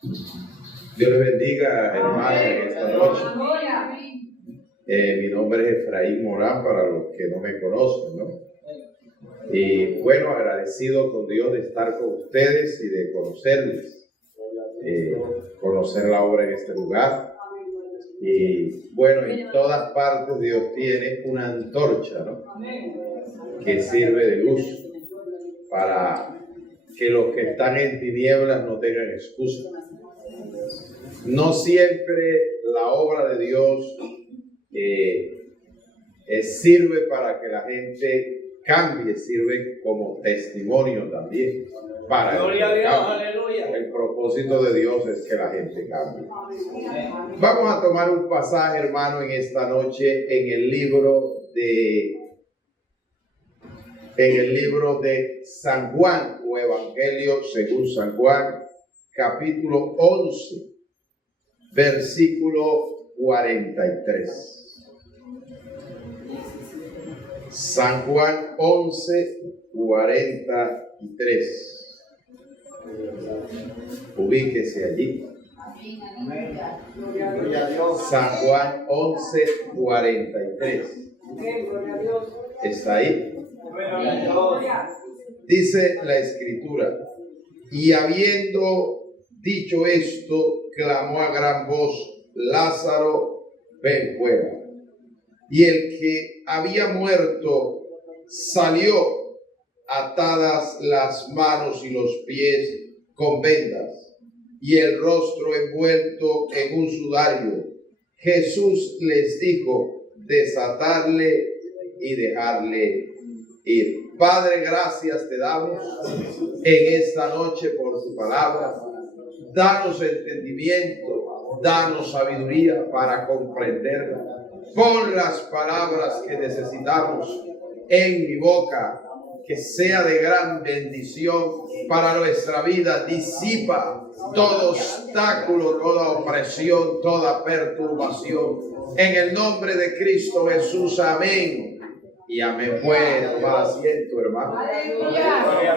Dios les bendiga, hermanos, en esta noche. Mi nombre es Efraín Morán, para los que no me conocen, ¿no? Y bueno, agradecido con Dios de estar con ustedes y de conocerles, conocer la obra en este lugar. Y bueno, en todas partes Dios tiene una antorcha, ¿no? Que sirve de luz para que los que están en tinieblas no tengan excusa. No siempre la obra de Dios sirve para que la gente cambie, sirve como testimonio también para el propósito de Dios es que la gente cambie. Vamos a tomar un pasaje, hermano, en esta noche en el libro de San Juan, o Evangelio según San Juan, capítulo 11, versículo 43. San Juan 11, 43. Ubíquese allí. San Juan 11, 43. ¿Está ahí? Dice la Escritura: y habiendo dicho esto, clamó a gran voz: Lázaro, ven fuera. Y el que había muerto salió, atadas las manos y los pies con vendas, y el rostro envuelto en un sudario. Jesús les dijo: desatarle y dejarle ir. Padre, gracias te damos en esta noche por tu palabra. Danos entendimiento, danos sabiduría para comprenderla. Pon las palabras que necesitamos en mi boca, que sea de gran bendición para nuestra vida. Disipa todo obstáculo, toda opresión, toda perturbación. En el nombre de Cristo Jesús, amén. Y amén. Puede tomar asiento, hermano.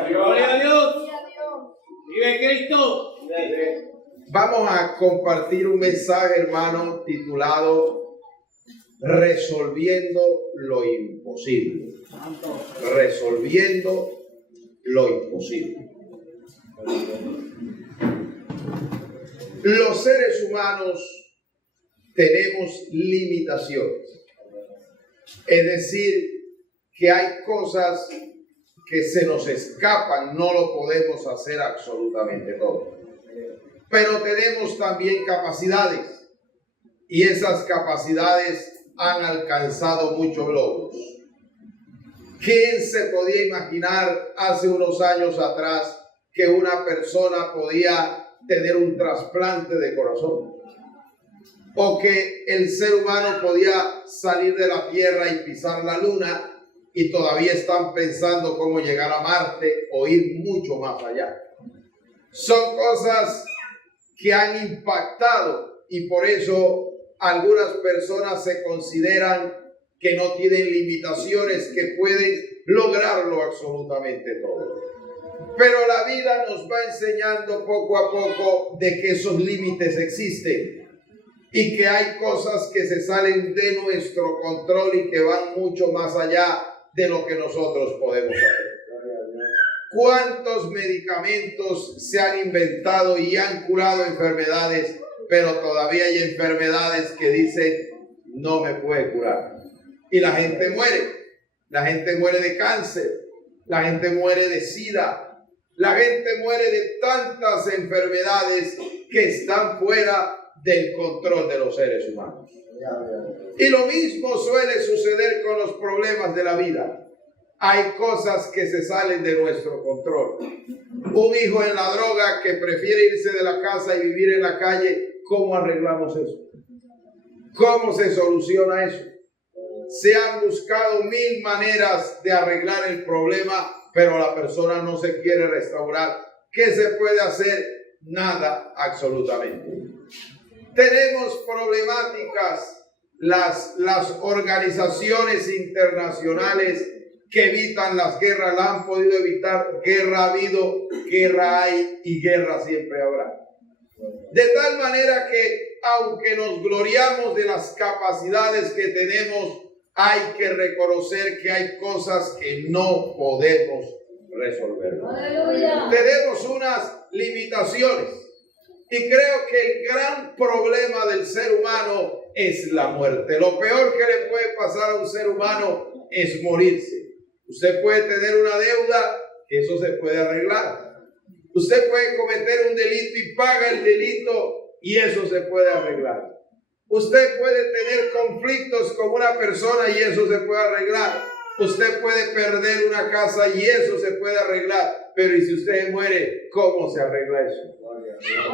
Gloria a Dios. Vive Cristo. Vamos a compartir un mensaje, hermano, titulado Resolviendo lo imposible. Resolviendo lo imposible. Los seres humanos tenemos limitaciones. Es decir, que hay cosas que se nos escapan, no lo podemos hacer absolutamente todo. Pero tenemos también capacidades, y esas capacidades han alcanzado muchos logros. ¿Quién se podía imaginar hace unos años atrás que una persona podía tener un trasplante de corazón? O que el ser humano podía salir de la Tierra y pisar la Luna, y todavía están pensando cómo llegar a Marte o ir mucho más allá. Son cosas que han impactado, y por eso algunas personas se consideran que no tienen limitaciones, que pueden lograrlo absolutamente todo. Pero la vida nos va enseñando poco a poco de que esos límites existen y que hay cosas que se salen de nuestro control y que van mucho más allá de lo que nosotros podemos hacer. ¿Cuántos medicamentos se han inventado y han curado enfermedades? Pero todavía hay enfermedades que dicen: no me puede curar. Y la gente muere. La gente muere de cáncer. La gente muere de SIDA. La gente muere de tantas enfermedades que están fuera del control de los seres humanos. Y lo mismo suele suceder con los problemas de la vida. Hay cosas que se salen de nuestro control. Un hijo en la droga que prefiere irse de la casa y vivir en la calle. ¿Cómo arreglamos eso? ¿Cómo se soluciona eso? Se han buscado 1000 maneras de arreglar el problema, pero la persona no se quiere restaurar. ¿Qué se puede hacer? Nada, absolutamente. Tenemos problemáticas. Las organizaciones internacionales que evitan las guerras la han podido evitar. Guerra ha habido, guerra hay y guerra siempre habrá. De tal manera que aunque nos gloriamos de las capacidades que tenemos, hay que reconocer que hay cosas que no podemos resolver. ¡Aleluya! Tenemos unas limitaciones y creo que el gran problema del ser humano es la muerte. Lo peor que le puede pasar a un ser humano es morirse. Usted puede tener una deuda, que eso se puede arreglar. Usted puede cometer un delito y paga el delito y eso se puede arreglar. Usted puede tener conflictos con una persona y eso se puede arreglar. Usted puede perder una casa y eso se puede arreglar. Pero ¿y si usted muere, cómo se arregla eso?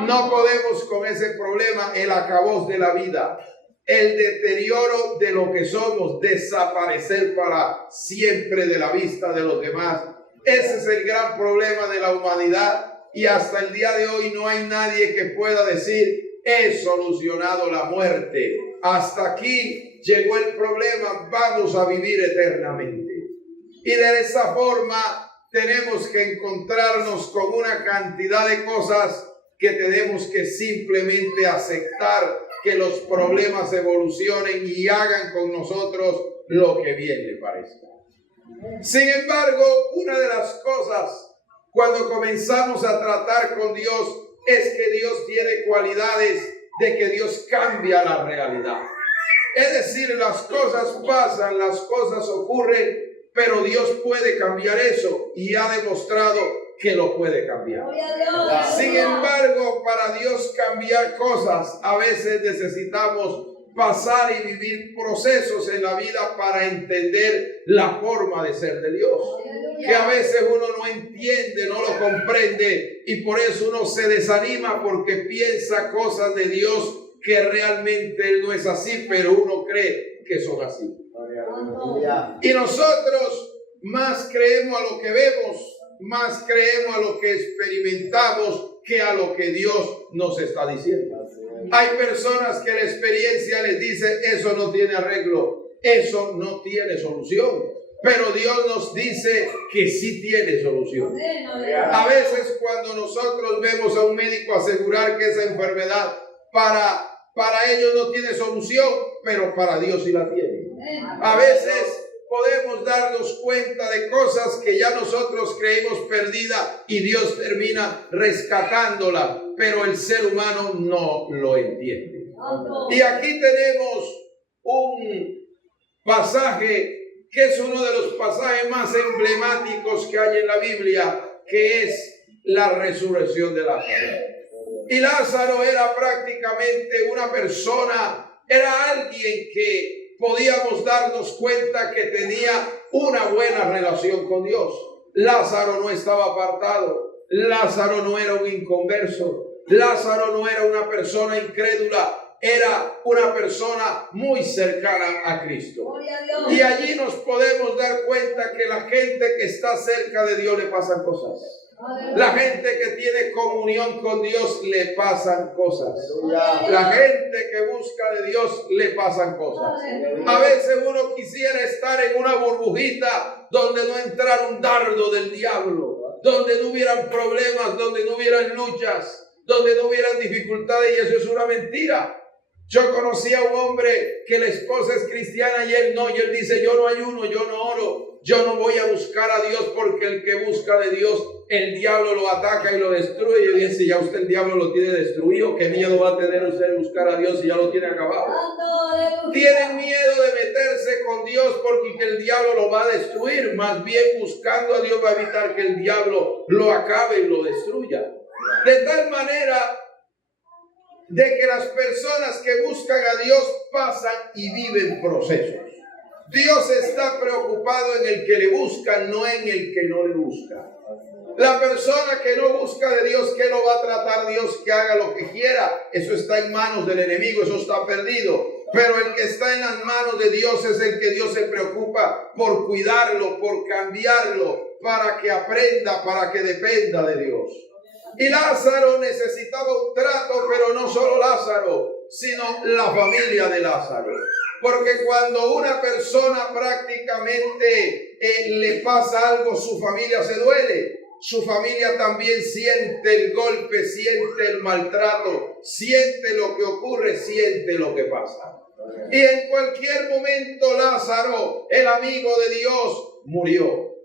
No podemos con ese problema, el acabose de la vida, el deterioro de lo que somos, desaparecer para siempre de la vista de los demás. Ese es el gran problema de la humanidad y hasta el día de hoy no hay nadie que pueda decir: he solucionado la muerte. Hasta aquí llegó el problema, vamos a vivir eternamente. Y de esa forma tenemos que encontrarnos con una cantidad de cosas que tenemos que simplemente aceptar que los problemas evolucionen y hagan con nosotros lo que bien le parezca. Sin embargo, una de las cosas cuando comenzamos a tratar con Dios es que Dios tiene cualidades de que Dios cambia la realidad. Es decir, las cosas pasan, las cosas ocurren, pero Dios puede cambiar eso y ha demostrado que lo puede cambiar. Sin embargo, para Dios cambiar cosas, a veces necesitamos pasar y vivir procesos en la vida para entender la forma de ser de Dios. Que a veces uno no entiende, no lo comprende y por eso uno se desanima porque piensa cosas de Dios que realmente no es así, pero uno cree que son así. Y nosotros más creemos a lo que vemos, más creemos a lo que experimentamos que a lo que Dios nos está diciendo. Hay personas que la experiencia les dice: eso no tiene arreglo, eso no tiene solución. Pero Dios nos dice que sí tiene solución. A veces cuando nosotros vemos a un médico asegurar que esa enfermedad para ellos no tiene solución, pero para Dios sí la tiene. A veces podemos darnos cuenta de cosas que ya nosotros creímos perdida y Dios termina rescatándola, pero el ser humano no lo entiende. Y aquí tenemos un pasaje que es uno de los pasajes más emblemáticos que hay en la Biblia, que es la resurrección de Lázaro. Y Lázaro era prácticamente una persona, era alguien que podíamos darnos cuenta que tenía una buena relación con Dios. Lázaro no estaba apartado, Lázaro no era un inconverso, Lázaro no era una persona incrédula, era una persona muy cercana a Cristo. Y allí nos podemos dar cuenta que la gente que está cerca de Dios le pasan cosas. La gente que tiene comunión con Dios le pasan cosas. La gente que busca de Dios le pasan cosas. A veces uno quisiera estar en una burbujita donde no entrara un dardo del diablo, donde no hubieran problemas, donde no hubieran luchas, donde no hubieran dificultades, y eso es una mentira. Yo conocí a un hombre que la esposa es cristiana y él no, y él dice: yo no ayuno, yo no oro, yo no voy a buscar a Dios, porque el que busca de Dios, el diablo lo ataca y lo destruye. Yo dije: si ya usted el diablo lo tiene destruido, ¿qué miedo va a tener usted de buscar a Dios si ya lo tiene acabado? Tienen miedo de meterse con Dios porque el diablo lo va a destruir. Más bien, buscando a Dios va a evitar que el diablo lo acabe y lo destruya. De tal manera de que las personas que buscan a Dios pasan y viven procesos. Dios está preocupado en el que le busca, no en el que no le busca. La persona que no busca de Dios, ¿qué lo va a tratar Dios? Que haga lo que quiera. Eso está en manos del enemigo, eso está perdido. Pero el que está en las manos de Dios es el que Dios se preocupa por cuidarlo, por cambiarlo, para que aprenda, para que dependa de Dios. Y Lázaro necesitaba un trato, pero no solo Lázaro, sino la familia de Lázaro. Porque cuando una persona prácticamente le pasa algo, su familia se duele. su familia también siente el golpe, siente el maltrato, siente lo que ocurre, siente lo que pasa. Y en cualquier momento Lázaro, el amigo de Dios, murió.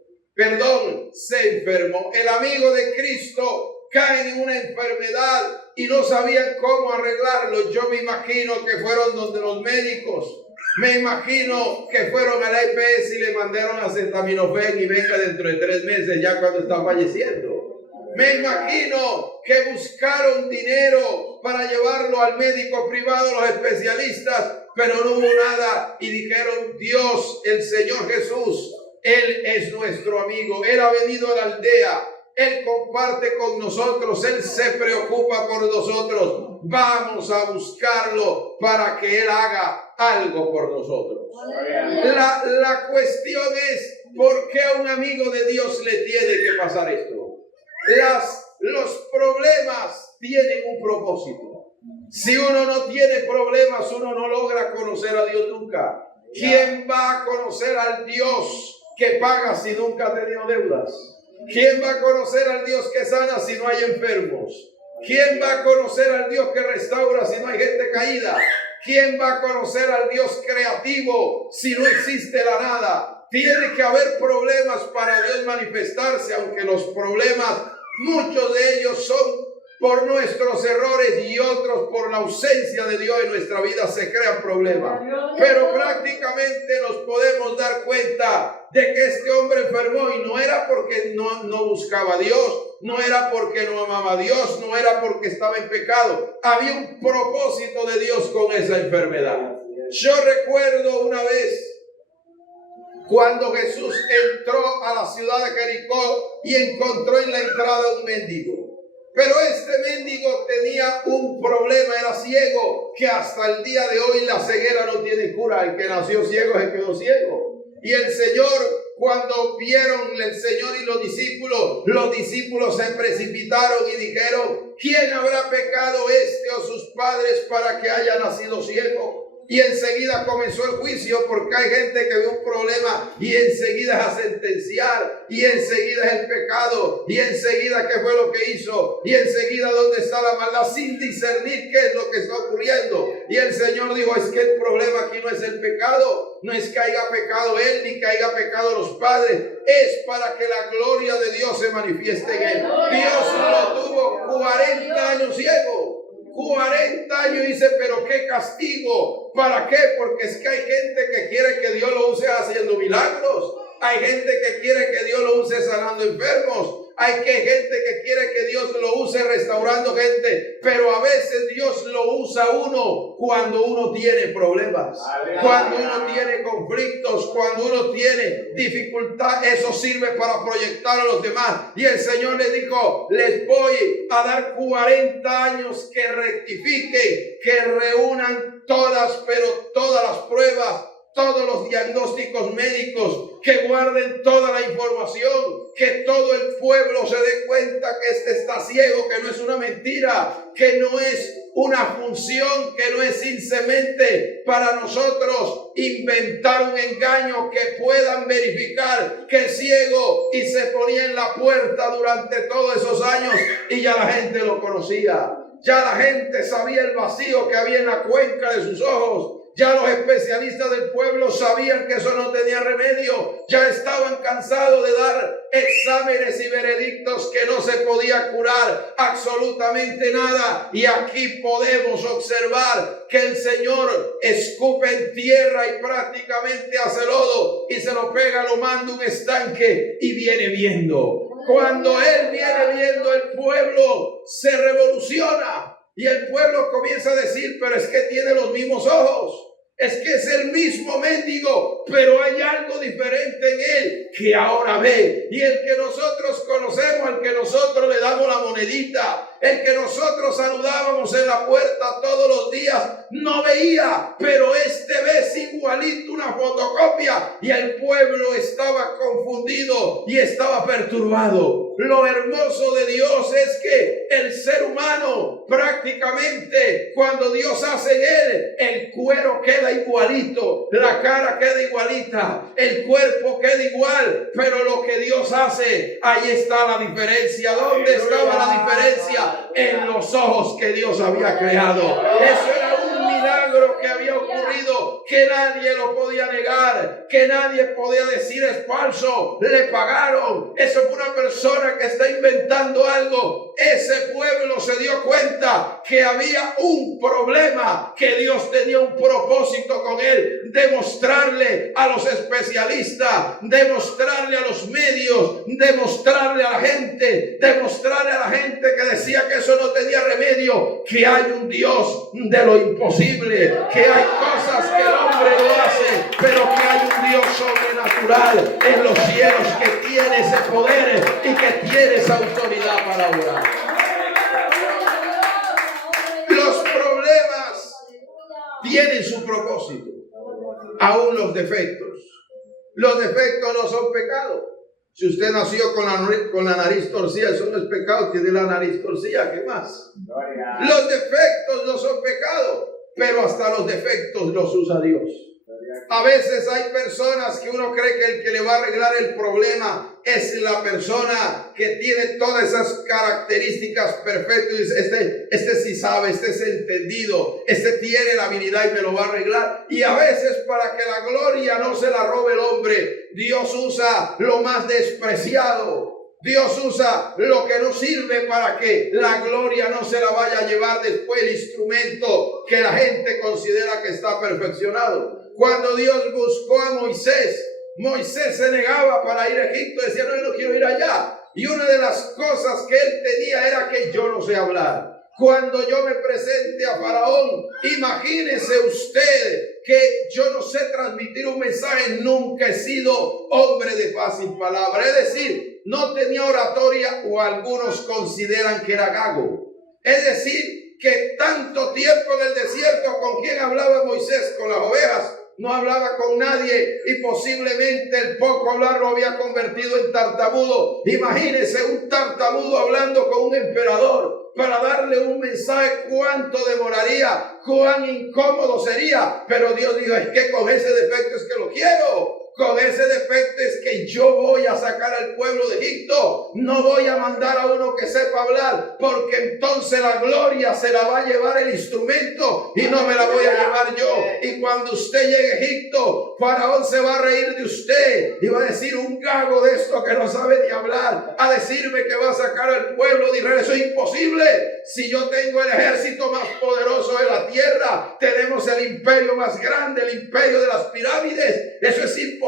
Se enfermó. El amigo de Cristo cae en una enfermedad y no sabían cómo arreglarlo. Yo me imagino que fueron donde los médicos. Me imagino que fueron a la EPS y le mandaron acetaminofén y venga dentro de 3 meses ya cuando está falleciendo. Me imagino que buscaron dinero para llevarlo al médico privado, los especialistas, pero no hubo nada y dijeron: Dios, el Señor Jesús, Él es nuestro amigo, Él ha venido a la aldea, Él comparte con nosotros, Él se preocupa por nosotros. Vamos a buscarlo para que Él haga algo por nosotros. La cuestión es: ¿por qué a un amigo de Dios le tiene que pasar esto? Los problemas tienen un propósito. Si uno no tiene problemas, uno no logra conocer a Dios nunca. ¿Quién va a conocer al Dios que paga si nunca ha tenido deudas? ¿Quién va a conocer al Dios que sana si no hay enfermos? ¿Quién va a conocer al Dios que restaura si no hay gente caída? ¿Quién va a conocer al Dios creativo si no existe la nada? Tiene que haber problemas para Dios manifestarse, aunque los problemas, muchos de ellos son por nuestros errores y otros por la ausencia de Dios en nuestra vida se crean problemas. Pero prácticamente nos podemos dar cuenta de que este hombre enfermó y no era porque no buscaba a Dios, no era porque no amaba a Dios, no era porque estaba en pecado. Había un propósito de Dios con esa enfermedad. Yo recuerdo una vez cuando Jesús entró a la ciudad de Jericó y encontró en la entrada un mendigo. Pero este mendigo tenía un problema, era ciego, que hasta el día de hoy la ceguera no tiene cura. El que nació ciego se quedó ciego. Y el Señor, cuando vieron el Señor y los discípulos se precipitaron y dijeron: ¿quién habrá pecado, este o sus padres, para que haya nacido ciego? Y enseguida comenzó el juicio, porque hay gente que ve un problema y enseguida es a sentenciar, y enseguida es el pecado, y enseguida qué fue lo que hizo, y enseguida dónde está la maldad, sin discernir qué es lo que está ocurriendo. Y el Señor dijo: es que el problema aquí no es el pecado, no es que haya pecado él ni que haya pecado los padres, es para que la gloria de Dios se manifieste en él. Dios lo tuvo 40 años ciego. 40 años, dice, pero qué castigo. ¿Para qué? Porque es que hay gente que quiere que Dios lo use haciendo milagros. Hay gente que quiere que Dios lo use sanando enfermos. Hay gente que quiere que Dios lo use restaurando gente. Pero a veces Dios lo usa uno cuando uno tiene problemas, cuando uno tiene conflictos, cuando uno tiene dificultad. Eso sirve para proyectar a los demás. Y el Señor les dijo: les voy a dar 40 años que rectifiquen, que reúnan todas las pruebas, todos los diagnósticos médicos, que guarden toda la información, que todo el pueblo se dé cuenta que este está ciego, que no es una mentira, que no es una función, que no es simplemente para nosotros inventar un engaño, que puedan verificar que es ciego y se ponía en la puerta durante todos esos años y ya la gente lo conocía. Ya la gente sabía el vacío que había en la cuenca de sus ojos. Ya los especialistas del pueblo sabían que eso no tenía remedio. Ya estaban cansados de dar exámenes y veredictos que no se podía curar absolutamente nada. Y aquí podemos observar que el Señor escupe en tierra y prácticamente hace lodo y se lo pega, lo manda a un estanque y viene viendo. Cuando Él viene viendo, el pueblo se revoluciona y el pueblo comienza a decir: pero es que tiene los mismos ojos, es que es el mismo mendigo, pero hay algo diferente en él que ahora ve. Y el que nosotros conocemos, al que nosotros le damos la monedita, El que nosotros saludábamos en la puerta todos los días no veía, pero este ves igualito una fotocopia, y el pueblo estaba confundido y estaba perturbado. Lo hermoso de Dios es que el ser humano prácticamente, cuando Dios hace en él, el cuero queda igualito, la cara queda igualita, el cuerpo queda igual, pero lo que Dios hace, ahí está la diferencia. ¿Dónde estaba la diferencia? En los ojos que Dios había creado. Eso era un milagro que había ocurrido, que nadie lo podía negar, que nadie podía decir es falso, le pagaron, eso fue una persona que está inventando algo. Ese pueblo se dio cuenta que había un problema, que Dios tenía un propósito con él, demostrarle a los especialistas, demostrarle a los medios, demostrarle a la gente, que decía que eso no tenía remedio, que hay un Dios de lo imposible, que hay cosas que el hombre no hace, pero que hay un Dios sobrenatural en los cielos que tiene ese poder y que tiene esa autoridad para obrar. Los problemas tienen su propósito, aún los defectos. Los defectos no son pecados. Si usted nació con la nariz torcida, eso no es pecado, tiene la nariz torcida, ¿qué más? Los defectos no son pecados, pero hasta los defectos los usa Dios. A veces hay personas que uno cree que el que le va a arreglar el problema es la persona que tiene todas esas características perfectas. Y dice, este sí sabe, este es entendido, este tiene la habilidad y me lo va a arreglar. Y a veces, para que la gloria no se la robe el hombre, Dios usa lo más despreciado. Dios usa lo que no sirve para que la gloria no se la vaya a llevar después el instrumento que la gente considera que está perfeccionado. Cuando Dios buscó a Moisés, Moisés se negaba para ir a Egipto, decía, no, yo no quiero ir allá. Y una de las cosas que él tenía era que yo no sé hablar. Cuando yo me presente a Faraón, imagínese usted que yo no sé transmitir un mensaje, nunca he sido hombre de fácil palabra. Es decir, no tenía oratoria, o algunos consideran que era gago. Es decir, que tanto tiempo en el desierto, ¿con quién hablaba Moisés? Con las ovejas. No hablaba con nadie, y posiblemente el poco hablar lo había convertido en tartamudo. Imagínese un tartamudo hablando con un emperador para darle un mensaje. ¿Cuánto demoraría? ¿Cuán incómodo sería? Pero Dios dijo, es que con ese defecto es que lo quiero. Con ese defecto es que yo voy a sacar al pueblo de Egipto. No voy a mandar a uno que sepa hablar, porque entonces la gloria se la va a llevar el instrumento y no me la voy a llevar yo. Y cuando usted llegue a Egipto, Faraón se va a reír de usted y va a decir, un gago de esto que no sabe ni hablar, a decirme que va a sacar al pueblo de Israel. Eso es imposible. Si yo tengo el ejército más poderoso de la tierra, tenemos el imperio más grande, el imperio de las pirámides, eso es imposible.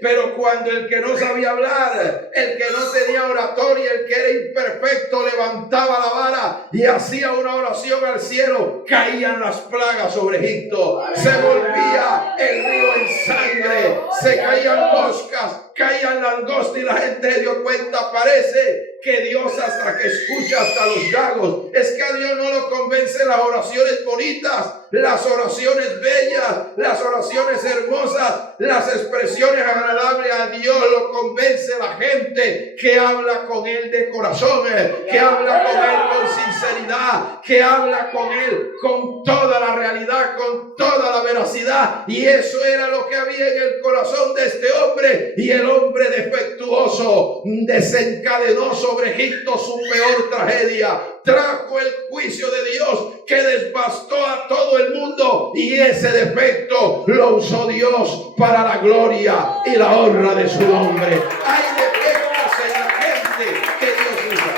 Pero cuando el que no sabía hablar, el que no tenía oratoria, el que era imperfecto, levantaba la vara y hacía una oración al cielo, caían las plagas sobre Egipto, se volvía el río en sangre, se caían moscas, caían langostas, y la gente se dio cuenta. Parece que Dios hasta que escucha hasta los gagos. Es que a Dios no lo convencen las oraciones bonitas, las oraciones bellas, las oraciones hermosas, las expresiones agradables. A Dios lo convence la gente que habla con Él de corazón, que habla con Él con sinceridad, que habla con Él con toda la realidad, con toda la veracidad. Y eso era lo que había en el corazón de este hombre. Y el hombre defectuoso desencadenó sobre Egipto su peor tragedia. Trajo el juicio de Dios que devastó a todo el mundo, y ese defecto lo usó Dios para la gloria y la honra de su nombre. Hay defectos en la gente que Dios usa.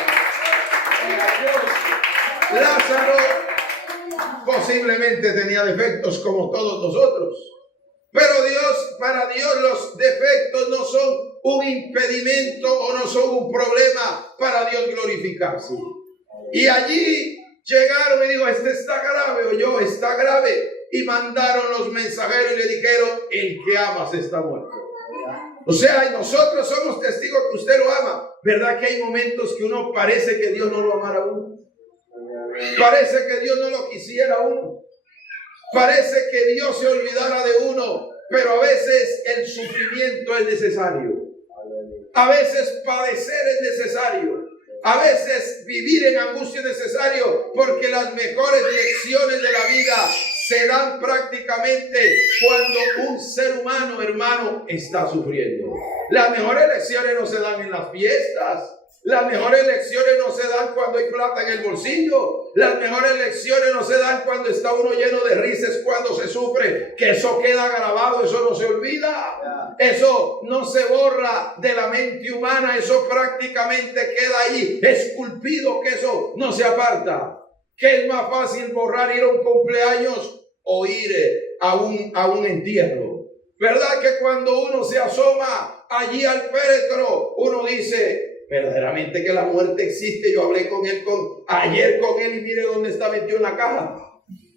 Lázaro posiblemente tenía defectos como todos nosotros, pero para Dios los defectos no son un impedimento o no son un problema para Dios glorificarse. Y allí llegaron y dijo, este está grave, o yo, está grave. Y mandaron los mensajeros y le dijeron, el que amas está muerto. O sea, nosotros somos testigos que usted lo ama. ¿Verdad que hay momentos que uno parece que Dios no lo amara a uno? Parece que Dios no lo quisiera a uno. Parece que Dios se olvidara de uno. Pero a veces el sufrimiento es necesario. A veces padecer es necesario. A veces vivir en angustia es necesario, porque las mejores lecciones de la vida se dan prácticamente cuando un ser humano, hermano, está sufriendo. Las mejores lecciones no se dan en las fiestas. Las mejores lecciones no se dan cuando hay plata en el bolsillo. Las mejores lecciones no se dan cuando está uno lleno de risas, cuando se sufre, que eso queda grabado, eso no se olvida. Eso no se borra de la mente humana, eso prácticamente queda ahí, esculpido, que eso no se aparta. ¿Qué es más fácil borrar, ir a un cumpleaños o ir a un entierro? ¿Verdad que cuando uno se asoma allí al féretro, uno dice, verdaderamente que la muerte existe? Yo hablé con él ayer con él y mire dónde está metido en la caja.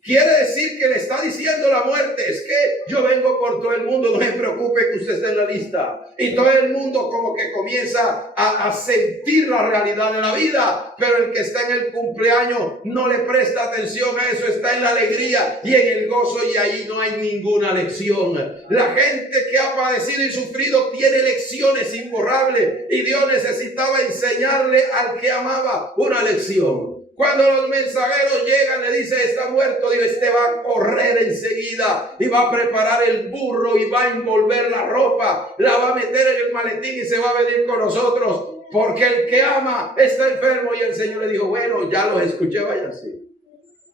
Quiere decir que le está diciendo la muerte, es que yo vengo por todo el mundo, no se preocupe que usted esté en la lista. Y todo el mundo como que comienza a sentir la realidad de la vida, pero el que está en el cumpleaños no le presta atención a eso, está en la alegría y en el gozo, y ahí no hay ninguna lección. La gente que ha padecido y sufrido tiene lecciones imborrables, y Dios necesitaba enseñarle al que amaba una lección. Cuando los mensajeros llegan, le dice, está muerto. Digo, este va a correr enseguida y va a preparar el burro y va a envolver la ropa, la va a meter en el maletín y se va a venir con nosotros, porque el que ama está enfermo. Y el Señor le dijo, bueno, ya los escuché, váyanse.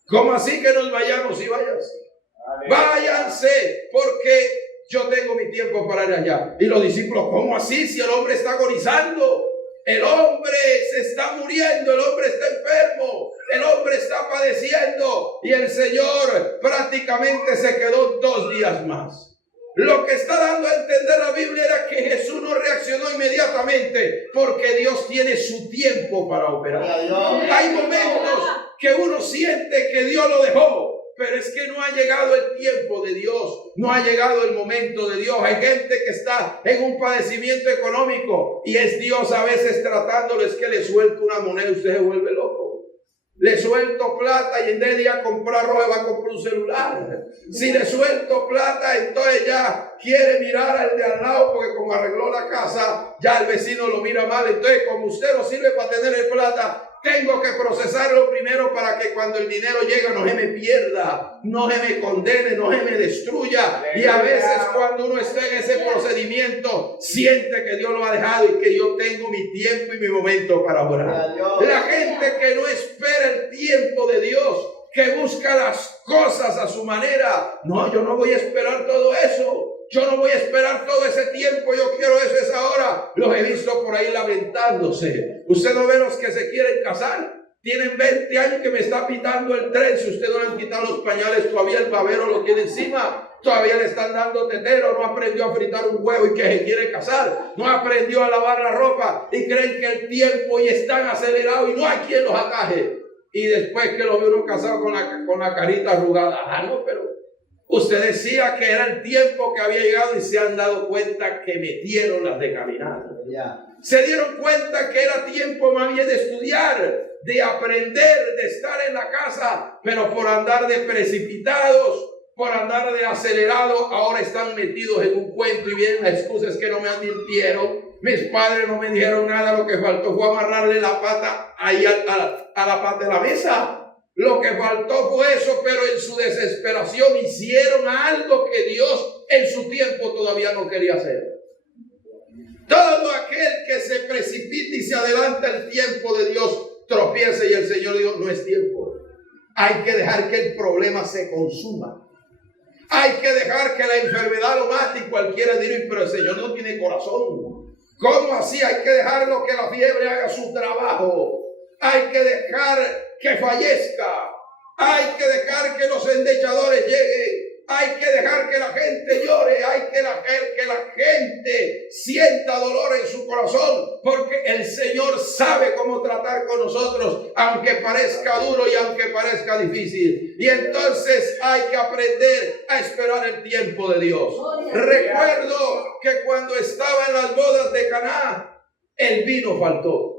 ¿Cómo así que nos vayamos? Y váyanse. Váyanse, porque yo tengo mi tiempo para ir allá. Y los discípulos, ¿cómo así? Si el hombre está agonizando. El hombre se está muriendo, el hombre está enfermo, el hombre está padeciendo. Y el Señor prácticamente se quedó 2 días más. Lo que está dando a entender la Biblia era que Jesús no reaccionó inmediatamente, porque Dios tiene su tiempo para operar. Hay momentos que uno siente que Dios lo dejó, pero es que no ha llegado el tiempo de Dios, no ha llegado el momento de Dios. Hay gente que está en un padecimiento económico y es Dios a veces tratándolo. Es que le suelto una moneda y usted se vuelve loco. Le suelto plata y en vez de ir a comprar ropa va a comprar un celular. Si le suelto plata, entonces ya quiere mirar al de al lado, porque como arregló la casa, ya el vecino lo mira mal. Entonces, como usted no sirve para tener el plata, tengo que procesarlo primero para que cuando el dinero llegue no se me pierda, no se me condene, no se me destruya. Y a veces cuando uno está en ese procedimiento, siente que Dios lo ha dejado y que yo tengo mi tiempo y mi momento para orar. La gente que no espera el tiempo de Dios, que busca las cosas a su manera, no, yo no voy a esperar todo eso. Yo no voy a esperar todo ese tiempo, yo quiero eso, es ahora. Los he visto por ahí lamentándose. Usted no ve los que se quieren casar. Tienen 20 años que me está pitando el tren. Si usted no le han quitado los pañales, todavía el babero lo tiene encima. Todavía le están dando tetero. No aprendió a fritar un huevo y que se quiere casar. No aprendió a lavar la ropa y creen que el tiempo y están acelerados y no hay quien los ataje. Y después que lo ve uno casado con la carita arrugada. Ah, no, pero usted decía que era el tiempo que había llegado y se han dado cuenta que metieron las de caminar. Se dieron cuenta que era tiempo más bien de estudiar, de aprender, de estar en la casa, pero por andar de precipitados, por andar de acelerados, ahora están metidos en un cuento y vienen las excusas que no me advirtieron. Mis padres no me dijeron nada, lo que faltó fue amarrarle la pata ahí a la pata de la mesa. Lo que faltó fue eso, pero en su desesperación hicieron algo que Dios en su tiempo todavía no quería hacer. Todo aquel que se precipita y se adelanta el tiempo de Dios tropieza, y el Señor dijo, no es tiempo. Hay que dejar que el problema se consuma. Hay que dejar que la enfermedad lo mate, y cualquiera dirá, pero el Señor no tiene corazón. ¿Cómo así? Hay que dejarlo que la fiebre haga su trabajo. Hay que dejar que fallezca. Hay que dejar que los endechadores lleguen. Hay que dejar que la gente llore. Hay que dejar que la gente sienta dolor en su corazón. Porque el Señor sabe cómo tratar con nosotros, aunque parezca duro y aunque parezca difícil. Y entonces hay que aprender a esperar el tiempo de Dios. Recuerdo que cuando estaba en las bodas de Caná, el vino faltó.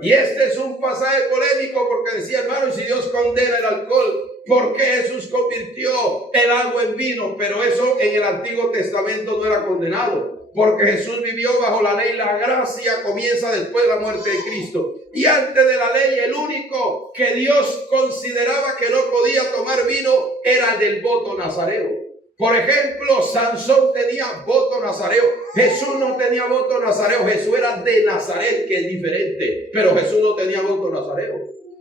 Y este es un pasaje polémico porque decía, hermano, y si Dios condena el alcohol, ¿por qué Jesús convirtió el agua en vino? Pero eso en el Antiguo Testamento no era condenado, porque Jesús vivió bajo la ley. La gracia comienza después de la muerte de Cristo. Y antes de la ley, el único que Dios consideraba que no podía tomar vino era el del voto nazareo. Por ejemplo, Sansón tenía voto nazareo. Jesús no tenía voto nazareo. Jesús era de Nazaret, que es diferente. Pero Jesús no tenía voto nazareo.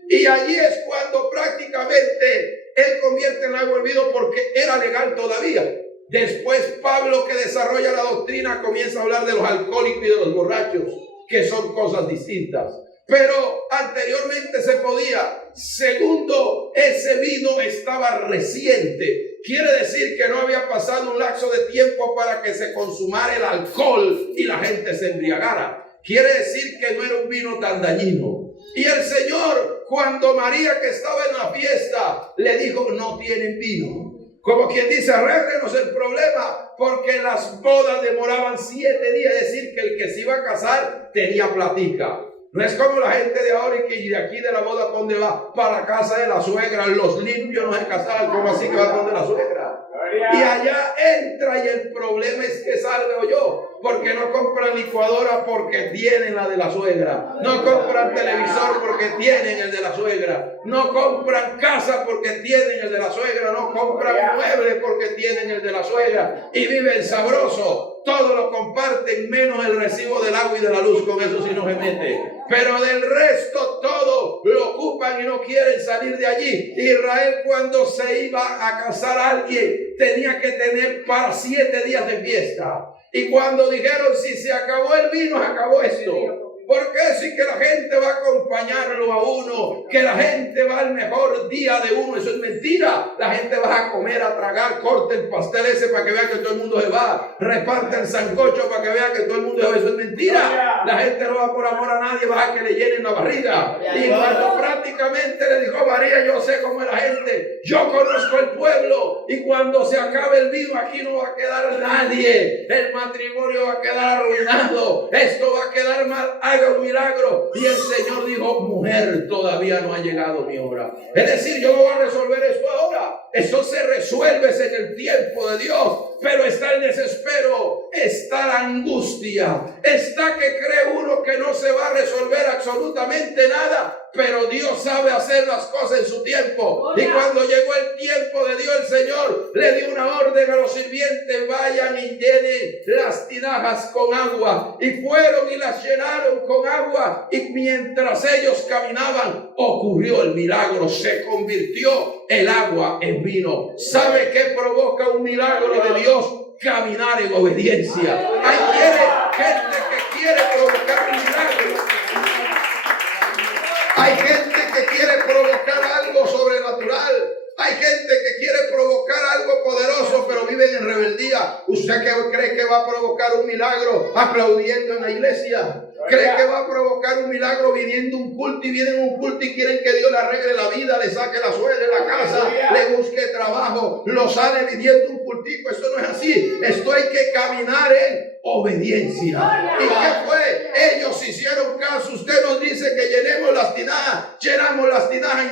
Y allí es cuando prácticamente él convierte el agua en vino, porque era legal todavía. Después Pablo, que desarrolla la doctrina, comienza a hablar de los alcohólicos y de los borrachos, que son cosas distintas. Pero anteriormente se podía. Segundo, ese vino estaba reciente. Quiere decir que no había pasado un lapso de tiempo para que se consumara el alcohol y la gente se embriagara. Quiere decir que no era un vino tan dañino. Y el Señor, cuando María, que estaba en la fiesta, le dijo, no tienen vino. Como quien dice, arréglenos el problema, porque las bodas demoraban 7 días. Es decir, que el que se iba a casar tenía platica. No es como la gente de ahora y que de aquí de la boda, ¿para dónde va? Para la casa de la suegra. Los limpios no se casaban, como así que va donde la suegra. Y allá entra, y el problema es que salgo yo, porque no compran licuadora porque tienen la de la suegra, no compran televisor porque tienen el de la suegra, no compran casa porque tienen el de la suegra, no compran muebles porque tienen el de la suegra, y viven sabroso. Todo lo comparten menos el recibo del agua y de la luz, con eso sí no se mete. Pero del resto todo lo ocupan y no quieren salir de allí. Israel, cuando se iba a casar a alguien, tenía que tener para 7 días de fiesta. Y cuando dijeron, si se acabó el vino, se acabó esto. Porque sí que la gente va a acompañarlo a uno, que la gente va al mejor día de uno. Eso es mentira. La gente va a comer, a tragar, corte el pastel ese para que vea que todo el mundo se va, reparte el sancocho para que vea que todo el mundo se va. Eso es mentira. La gente no va por amor a nadie, va a que le llenen la barriga. Y cuando prácticamente le dijo María, yo sé cómo es la gente, yo conozco el pueblo, y cuando se acabe el vino aquí no va a quedar nadie, el matrimonio va a quedar arruinado, esto va a quedar mal, haga un milagro. Y el Señor dijo, mujer, todavía no ha llegado mi hora. Es decir, yo no voy a resolver esto ahora, eso se resuelve en el tiempo de Dios. Pero está el desespero, está la angustia, está que cree uno que no se va a resolver absolutamente nada, pero Dios sabe hacer las cosas en su tiempo. Y cuando llegó el tiempo de Dios, el Señor le dio una orden a los sirvientes, vayan y llenen las tinajas con agua. Y fueron y las llenaron con agua, y mientras ellos caminaban, ocurrió el milagro, se convirtió el agua en vino. ¿Sabe qué provoca un milagro de Dios? Caminar en obediencia. Hay gente que quiere provocar un milagro. Hay gente que quiere provocar algo sobrenatural. Hay gente que quiere provocar algo poderoso, pero viven en rebeldía. ¿Usted cree que va a provocar un milagro aplaudiendo en la iglesia? ¿Cree que va a provocar un milagro viniendo un culto, y vienen un culto y quieren que Dios le arregle la vida, le saque la suegra de la casa, le busque trabajo, lo sale viviendo un cultico? Eso no es así. Esto hay que caminar en obediencia. ¿Y qué fue? Ellos hicieron caso. Usted nos dice que llenemos las tinajas,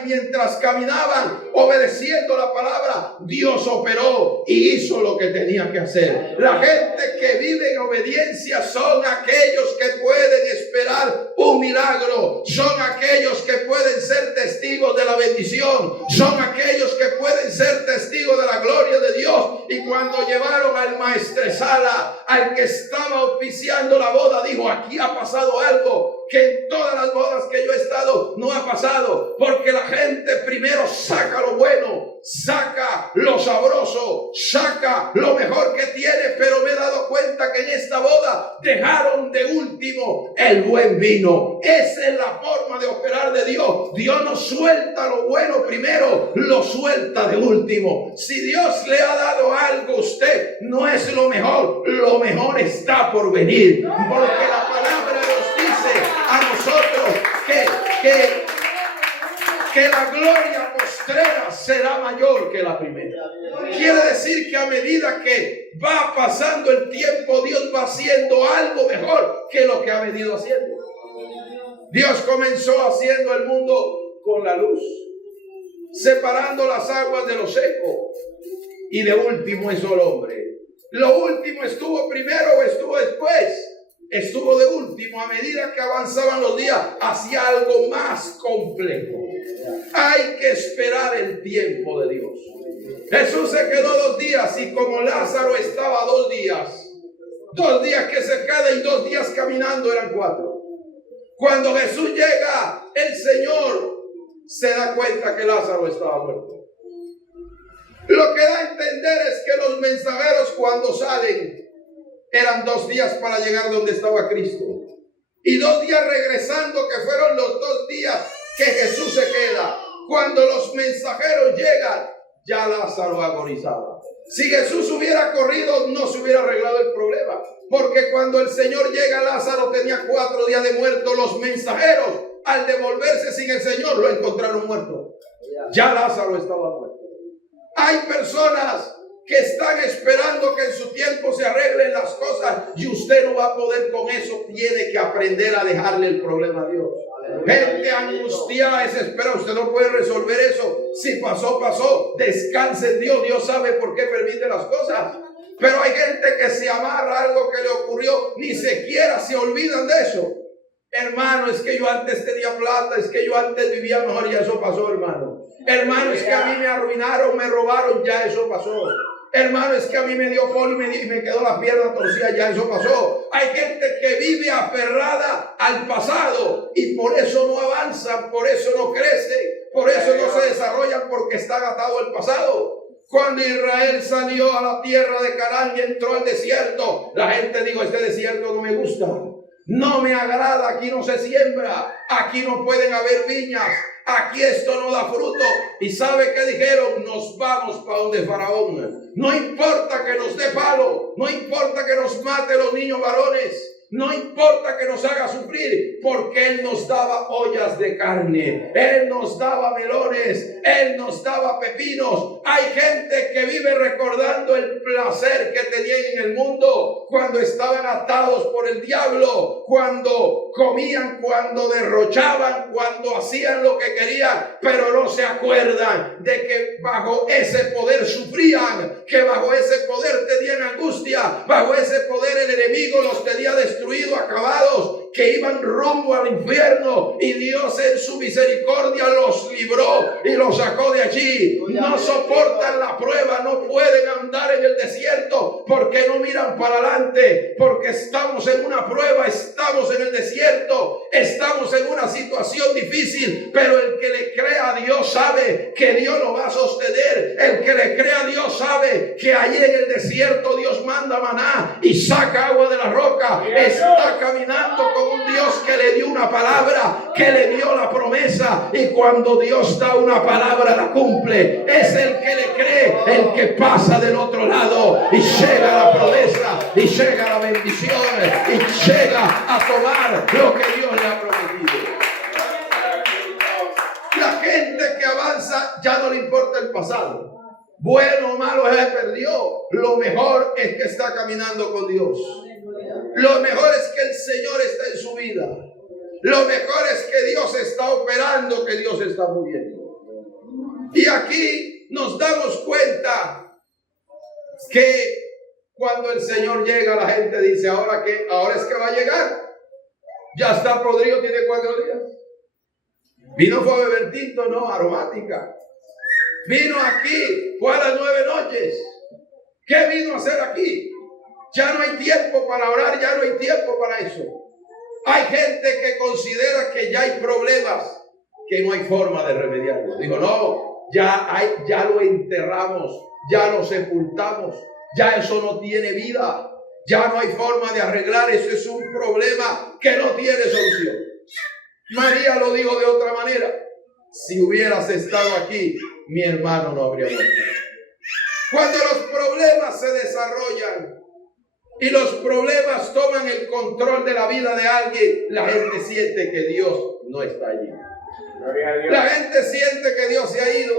y mientras caminaban obedeciendo la palabra, Dios operó y hizo lo que tenía que hacer. La gente que vive en obediencia son aquellos que pueden esperar un milagro, son aquellos que pueden ser testigos de la bendición, son aquellos que pueden ser testigos de la gloria de Dios. Y cuando llevaron al maestresala, al que estaba auspiciando la boda, dijo, aquí ha pasado algo que en todas las bodas que yo he estado no ha pasado, porque la gente primero saca lo bueno, saca lo sabroso, saca lo mejor que tiene, pero me he dado cuenta que en esta boda dejaron de último el buen vino. Esa es la forma de operar de Dios. Dios no suelta lo bueno primero, lo suelta de último. Si Dios le ha dado algo a usted, no es lo mejor está por venir, porque la palabra nos dice a nosotros que la gloria postrera será mayor que la primera. Quiere decir que a medida que va pasando el tiempo, Dios va haciendo algo mejor que lo que ha venido haciendo. Dios comenzó haciendo el mundo con la luz, separando las aguas de lo seco, y de último hizo el hombre. Lo último estuvo primero o estuvo después. Estuvo de último a medida que avanzaban los días hacia algo más complejo. Hay que esperar el tiempo de Dios. Jesús se quedó 2 días y como Lázaro estaba 2 días, 2 días que se queda y 2 días caminando eran 4. Cuando Jesús llega, el Señor se da cuenta que Lázaro estaba muerto. Lo que da a entender es que los mensajeros cuando salen eran 2 días para llegar donde estaba Cristo. Y 2 días regresando, que fueron los 2 días que Jesús se queda. Cuando los mensajeros llegan, ya Lázaro agonizaba. Si Jesús hubiera corrido, no se hubiera arreglado el problema. Porque cuando el Señor llega, Lázaro tenía 4 días de muerto. Los mensajeros, al devolverse sin el Señor, lo encontraron muerto. Ya Lázaro estaba muerto. Hay personas que están esperando que en su tiempo se arreglen las cosas y usted no va a poder con eso. Tiene que aprender a dejarle el problema a Dios. Gente angustiada, desesperada, usted no puede resolver eso. Si pasó, pasó. Descanse en Dios. Dios sabe por qué permite las cosas. Pero hay gente que se amarra a algo que le ocurrió, ni siquiera se olvidan de eso. Hermano, es que yo antes tenía plata, es que yo antes vivía mejor, ya eso pasó, hermano. Hermano, es que a mí me arruinaron, me robaron, ya eso pasó. Hermano, es que a mí me dio polo y me quedó la pierna torcida, ya eso pasó. Hay gente que vive aferrada al pasado y por eso no avanzan, por eso no crecen, por eso no se desarrollan, porque están atados al pasado. Cuando Israel salió a la tierra de Canaán y entró al desierto, la gente dijo: este desierto no me gusta, no me agrada, aquí no se siembra, aquí no pueden haber viñas, aquí esto no da fruto. ¿Y sabe qué dijeron? Nos vamos para donde Faraón. No importa que nos dé palo, no importa que nos mate los niños varones, no importa que nos haga sufrir, porque Él nos daba ollas de carne, Él nos daba melones, Él nos daba pepinos. Hay gente que vive recordando el placer que tenían en el mundo cuando estaban atados por el diablo, cuando comían, cuando derrochaban, cuando hacían lo que querían, pero no se acuerdan de que bajo ese poder sufrían, que bajo ese poder tenían angustia, bajo ese poder el enemigo los tenía destruidos, acabados, que iban rumbo al infierno, y Dios en su misericordia los libró y los sacó de allí. No soportan la prueba, no pueden andar en el desierto porque no miran para adelante, porque estamos en una prueba, estamos en el desierto, estamos en una situación difícil, pero el que le crea a Dios sabe que Dios lo va a sostener. El que le crea a Dios sabe que allí en el desierto Dios manda maná y saca agua de la roca. Está caminando con un Dios que le dio una palabra, que le dio la promesa, y cuando Dios da una palabra la cumple. Es el que le cree, el que pasa del otro lado y llega a la promesa, y llega a la bendición, y llega a tomar lo que Dios le ha prometido. La gente que avanza ya no le importa el pasado. Bueno o malo se perdió. Lo mejor es que está caminando con Dios. Lo mejor es que el Señor está en su vida. Lo mejor es que Dios está operando, que Dios está moviendo. Y aquí nos damos cuenta que cuando el Señor llega, la gente dice: ¿ahora qué? Ahora es que va a llegar. Ya está podrido, tiene 4 días. Vino fue a beber tinto, no, aromática. Vino aquí, fue a las 9 noches. ¿Qué vino a hacer aquí? Ya no hay tiempo para orar, ya no hay tiempo para eso. Hay gente que considera que ya hay problemas, que no hay forma de remediarlo. Digo, no, ya lo enterramos, ya lo sepultamos, ya eso no tiene vida, ya no hay forma de arreglar, eso es un problema que no tiene solución. María lo dijo de otra manera: si hubieras estado aquí, mi hermano no habría muerto. Cuando los problemas se desarrollan y los problemas toman el control de la vida de alguien, la gente siente que Dios no está allí. La gente siente que Dios se ha ido.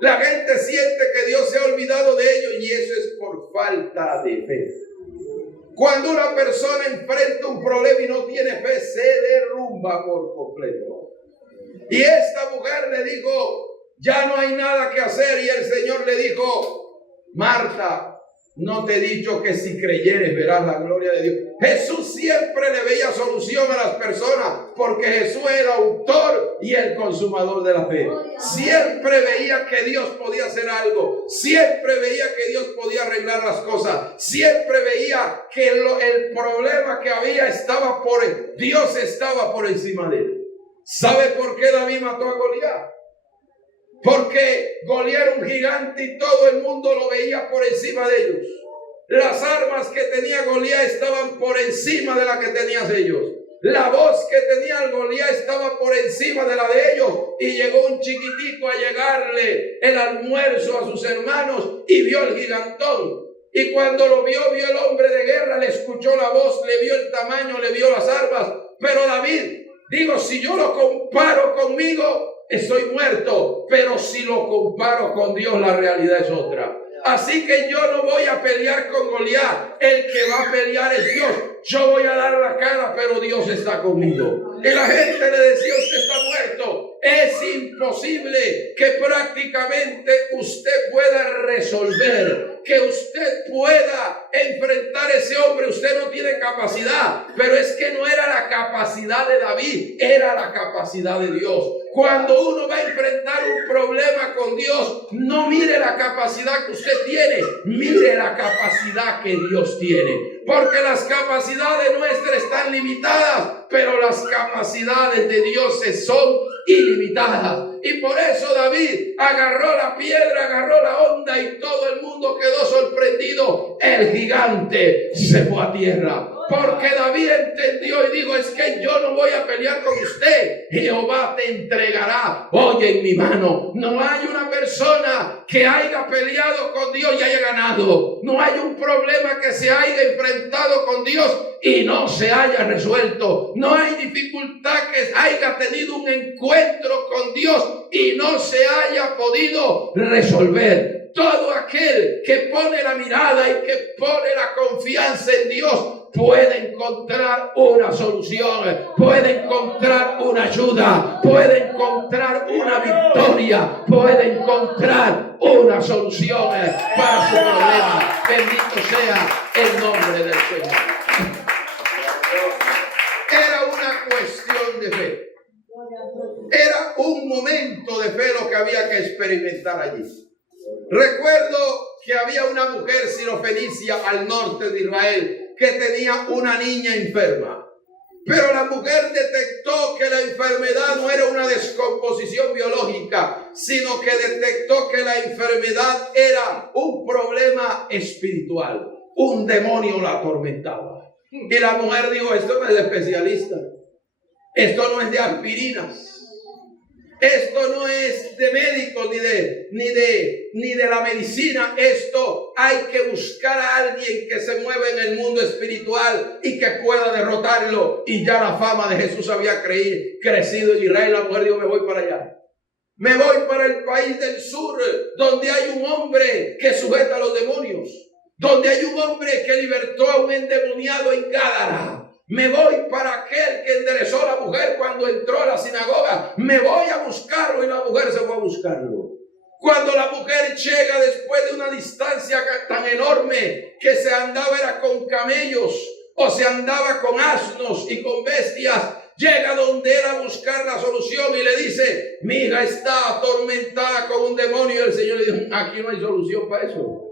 La gente siente que Dios se ha olvidado de ellos, y eso es por falta de fe. Cuando una persona enfrenta un problema y no tiene fe, se derrumba por completo. Y esta mujer le dijo, ya no hay nada que hacer. Y el Señor le dijo, Marta, no te he dicho que si creyeres verás la gloria de Dios. Jesús siempre le veía solución a las personas, porque Jesús es el autor y el consumador de la fe. Siempre veía que Dios podía hacer algo. Siempre veía que Dios podía arreglar las cosas. Siempre veía que el problema que había estaba Dios estaba por encima de él. ¿Sabe por qué David mató a Goliat? Porque Goliat era un gigante y todo el mundo lo veía por encima de ellos. Las armas que tenía Goliat estaban por encima de las que tenían ellos. La voz que tenía el Goliat estaba por encima de la de ellos. Y llegó un chiquitico a llegarle el almuerzo a sus hermanos y vio el gigantón. Y cuando lo vio el hombre de guerra, le escuchó la voz, le vio el tamaño, le vio las armas. Pero David, digo, si yo lo comparo conmigo, estoy muerto, pero si lo comparo con Dios, la realidad es otra. Así que yo no voy a pelear con Goliat, el que va a pelear es Dios. Yo voy a dar la cara, pero Dios está conmigo. Y la gente le decía, usted está muerto. Es imposible que prácticamente usted pueda resolver, que usted pueda enfrentar a ese hombre. Usted no tiene capacidad, pero es que no era la capacidad de David, era la capacidad de Dios. Cuando uno va a enfrentar un problema con Dios, no mire la capacidad que usted tiene, mire la capacidad que Dios tiene. Porque las capacidades nuestras están limitadas, pero las capacidades de Dios son ilimitadas. Y por eso David agarró la piedra, agarró la onda y todo el mundo quedó sorprendido. El gigante se fue a tierra. Porque David entendió y dijo, es que yo no voy a pelear con usted. Jehová te entregará hoy en mi mano. No hay una persona que haya peleado con Dios y haya ganado. No hay un problema que se haya enfrentado con Dios y no se haya resuelto. No hay dificultad que haya tenido un encuentro con Dios y no se haya podido resolver. Todo aquel que pone la mirada y que pone la confianza en Dios puede encontrar una solución, puede encontrar una ayuda, puede encontrar una victoria, puede encontrar una solución para su problema. Bendito sea el nombre del Señor. Era una cuestión de fe. Era un momento de fe lo que había que experimentar allí. Recuerdo que había una mujer sirofenicia al norte de Israel que tenía una niña enferma. Pero la mujer detectó que la enfermedad no era una descomposición biológica, sino que detectó que la enfermedad era un problema espiritual. Un demonio la atormentaba. Y la mujer dijo, esto no es de especialista. Esto no es de aspirinas. Esto no es de médicos ni de la medicina. Esto hay que buscar a alguien que se mueva en el mundo espiritual y que pueda derrotarlo. Y ya la fama de Jesús había crecido en Israel. La mujer dijo, me voy para allá. Me voy para el país del sur, donde hay un hombre que sujeta a los demonios. Donde hay un hombre que libertó a un endemoniado en Gádara. Me voy para aquel que enderezó a la mujer cuando entró a la sinagoga. Me voy a buscarlo, y la mujer se fue a buscarlo. Cuando la mujer llega después de una distancia tan enorme que se andaba era con camellos o se andaba con asnos y con bestias, llega donde él a buscar la solución y le dice, mi hija está atormentada con un demonio. Y el Señor le dijo, aquí no hay solución para eso.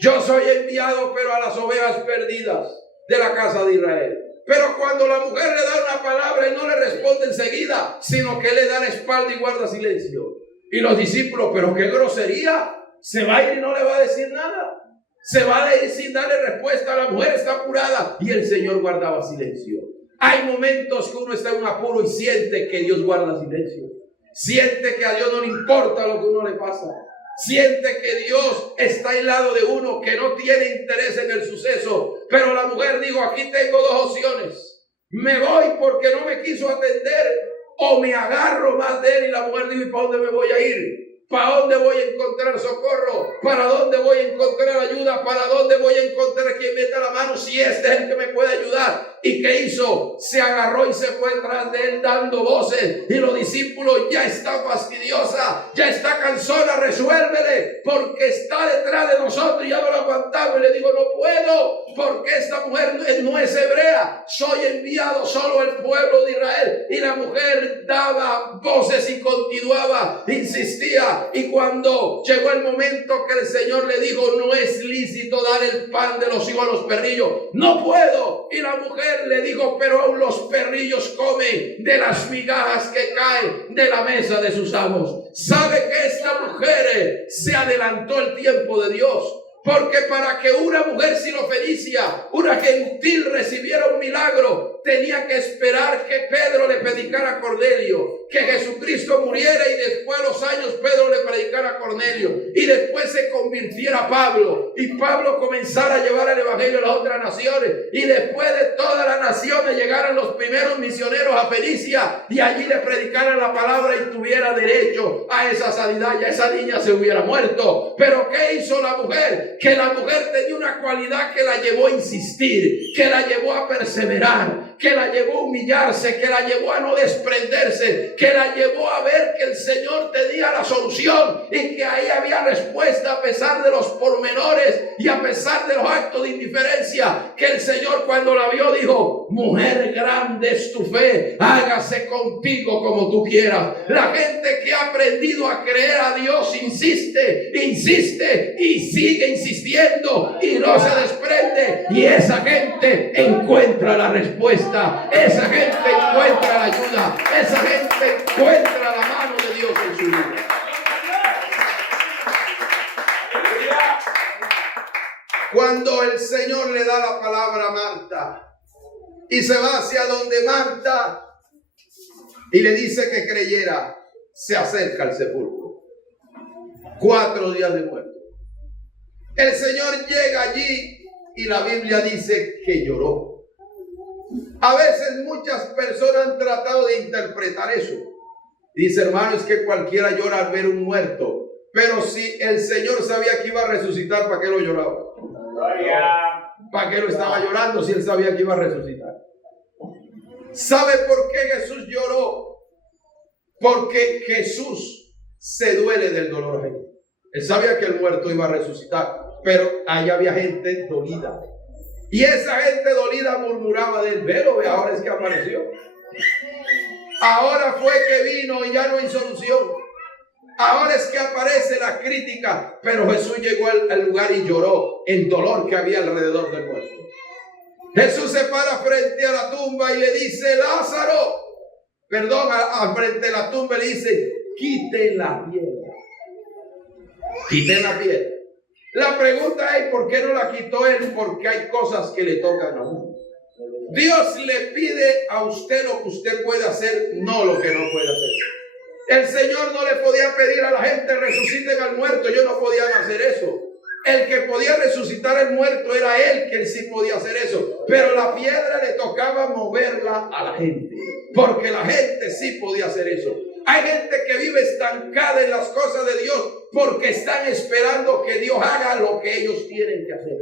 Yo soy enviado pero a las ovejas perdidas de la casa de Israel. Pero cuando la mujer le da una palabra y no le responde enseguida, sino que le da la espalda y guarda silencio. Y los discípulos, pero qué grosería, se va a ir y no le va a decir nada. Se va a ir sin darle respuesta. La mujer está apurada y el Señor guardaba silencio. Hay momentos que uno está en un apuro y siente que Dios guarda silencio. Siente que a Dios no le importa lo que uno le pasa. Siente que Dios está al lado de uno, que no tiene interés en el suceso. Pero la mujer dijo, aquí tengo dos opciones. Me voy porque no me quiso atender, o me agarro más de él. Y la mujer dijo, ¿y para dónde me voy a ir? ¿Para dónde voy a encontrar socorro? ¿Para dónde voy a encontrar ayuda? ¿Para dónde voy a encontrar quien meta la mano si este es el que me puede ayudar? ¿Y qué hizo? Se agarró y se fue tras de él dando voces. Y los discípulos, ya está fastidiosa, ya está cansona, resuélvele, porque está detrás de nosotros y ya no lo aguantamos. Y le digo, no puedo, porque esta mujer no es hebrea, soy enviado solo al pueblo de Israel. Y la mujer daba voces y continuaba, insistía. Y cuando llegó el momento que el Señor le dijo, no es lícito dar el pan de los hijos a los perrillos, no puedo. Y la mujer le dijo, pero aún los perrillos comen de las migajas que caen de la mesa de sus amos. ¿Sabe que esta mujer se adelantó el tiempo de Dios? Porque para que una mujer sirofenicia, una gentil, recibiera un milagro, tenía que esperar que Pedro le predicara a Cornelio, que Jesucristo muriera y después de los años Pedro le predicara a Cornelio y después se convirtiera Pablo y Pablo comenzara a llevar el evangelio a las otras naciones y después de todas las naciones llegaran los primeros misioneros a Fenicia y allí le predicaran la palabra y tuviera derecho a esa sanidad. Ya esa niña se hubiera muerto. Pero ¿qué hizo la mujer? Que la mujer tenía una cualidad que la llevó a insistir, que la llevó a perseverar, que la llevó a humillarse, que la llevó a no desprenderse, que la llevó a ver que el Señor tenía la solución y que ahí había respuesta a pesar de los pormenores y a pesar de los actos de indiferencia. Que el Señor cuando la vio dijo, mujer, grande es tu fe, hágase contigo como tú quieras. La gente que ha aprendido a creer a Dios insiste, insiste y sigue insistiendo y no se desprende, y esa gente encuentra la respuesta, esa gente encuentra la ayuda, esa gente encuentra la mano de Dios en su vida. Cuando el Señor le da la palabra a Marta y se va hacia donde Marta y le dice que creyera, se acerca al sepulcro. 4 días de muerte. El Señor llega allí y la Biblia dice que lloró. A veces muchas personas han tratado de interpretar eso. Dice, hermano, es que cualquiera llora al ver un muerto. Pero si el Señor sabía que iba a resucitar, ¿para qué lo lloraba? ¿Para qué lo estaba llorando si él sabía que iba a resucitar? ¿Sabe por qué Jesús lloró? Porque Jesús se duele del dolor ajeno. Él sabía que el muerto iba a resucitar, pero ahí había gente dolida. Y esa gente dolida murmuraba del velo, ahora es que apareció. Ahora fue que vino y ya no hay solución. Ahora es que aparece la crítica, pero Jesús llegó al lugar y lloró el dolor que había alrededor del muerto. Jesús se para frente a la tumba y le dice, Lázaro, frente a la tumba le dice, quiten la piedra. Quiten la piedra. La pregunta es, ¿por qué no la quitó él? Porque hay cosas que le tocan a uno. Dios le pide a usted lo que usted puede hacer, no lo que no puede hacer. El Señor no le podía pedir a la gente, resuciten al muerto. Ellos no podían hacer eso. El que podía resucitar al muerto era él, que él sí podía hacer eso. Pero la piedra le tocaba moverla a la gente, porque la gente sí podía hacer eso. Hay gente que vive estancada en las cosas de Dios porque están esperando que Dios haga lo que ellos tienen que hacer.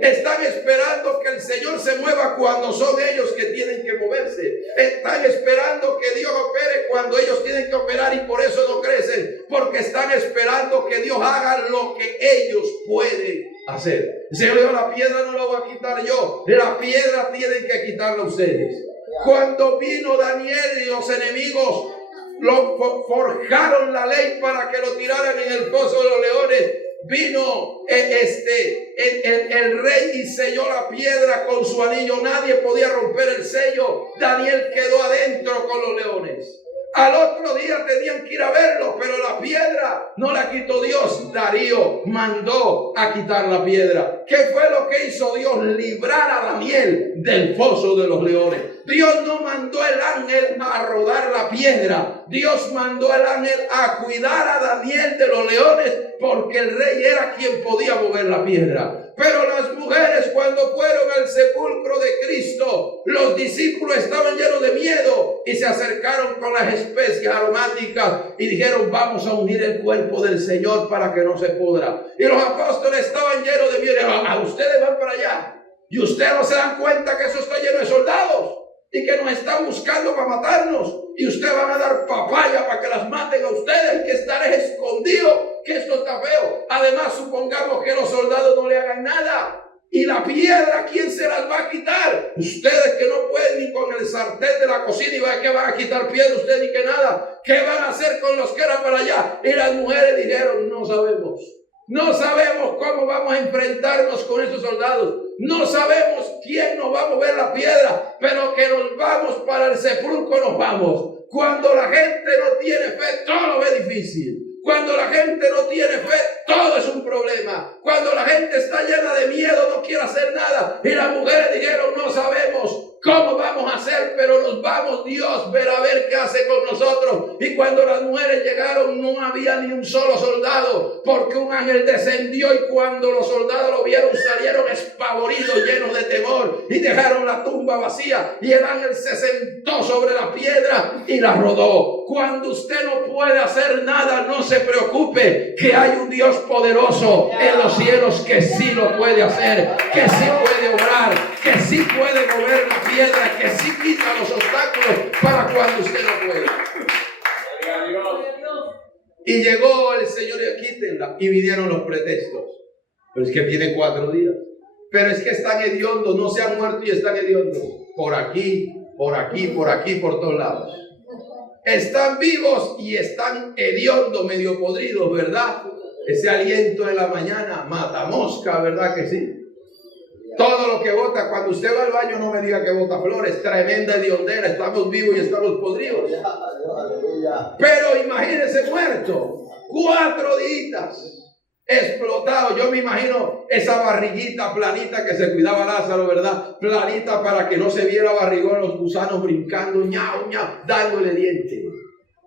Están esperando que el Señor se mueva cuando son ellos que tienen que moverse. Están esperando que Dios opere cuando ellos tienen que operar y por eso no crecen. Porque están esperando que Dios haga lo que ellos pueden hacer. El Señor dijo, la piedra no la voy a quitar yo. La piedra tienen que quitarla ustedes. Cuando vino Daniel y los enemigos lo forjaron la ley para que lo tiraran en el foso de los leones, vino el rey y selló la piedra con su anillo. Nadie podía romper el sello. Daniel quedó adentro con los leones. Al otro día tenían que ir a verlo, pero la piedra no la quitó Dios. Darío mandó a quitar la piedra. ¿Qué fue lo que hizo Dios? Librar a Daniel del foso de los leones. Dios no mandó el ángel a rodar la piedra. Dios mandó al ángel a cuidar a Daniel de los leones, porque el rey era quien podía mover la piedra. Pero las mujeres, cuando fueron al sepulcro de Cristo, los discípulos estaban llenos de miedo y se acercaron con las especias aromáticas y dijeron: vamos a ungir el cuerpo del Señor para que no se pudra. Y los apóstoles estaban llenos de miedo. A ustedes van para allá y ustedes no se dan cuenta que eso está lleno de soldados y que nos están buscando para matarnos, y ustedes van a dar papaya para que las maten a ustedes, que estar escondidos, que esto está feo. Además, supongamos que los soldados no le hagan nada, y la piedra, ¿quién se las va a quitar? Ustedes, que no pueden ni con el sartén de la cocina, y va que van a quitar piedra ustedes ni que nada. ¿Qué van a hacer con los que eran para allá? Y las mujeres dijeron: no sabemos. No sabemos cómo vamos a enfrentarnos con esos soldados. No sabemos quién nos va a mover la piedra, pero que nos vamos para el sepulcro, nos vamos. Cuando la gente no tiene fe, todo lo ve difícil. Cuando la gente no tiene fe, todo es un problema. Cuando la gente está llena de miedo, no quiere hacer nada. Y las mujeres dijeron: no sabemos cómo vamos a hacer, pero nos vamos. Dios verá a ver qué hace con nosotros. Y cuando las mujeres llegaron, no había ni un solo soldado, porque un ángel descendió, y cuando los soldados lo vieron, salieron espavoridos, llenos de temor, y dejaron la tumba vacía, y el ángel se sentó sobre la piedra y la rodó. Cuando usted no puede hacer nada, no se preocupe, que hay un Dios poderoso en los cielos que sí lo puede hacer, que sí puede obrar, que sí puede mover la piedra, que sí quita los obstáculos para cuando usted no puede. Y llegó el Señor y quítenla, y vinieron los pretextos. Pero es que tiene 4 días. Pero es que están hediondos, no se han muerto y están hediondos. Por aquí, por aquí, por aquí, por todos lados. Están vivos y están hediondos, medio podridos, ¿verdad? Ese aliento de la mañana mata mosca, ¿verdad que sí? Todo lo que bota, cuando usted va al baño, no me diga que bota flores, tremenda hediondera, estamos vivos y estamos podridos. Pero imagínese muerto, 4 días explotado. Yo me imagino esa barriguita planita que se cuidaba Lázaro, ¿verdad? Planita para que no se viera barrigón, los gusanos brincando, ñau, ñau, dándole dientes.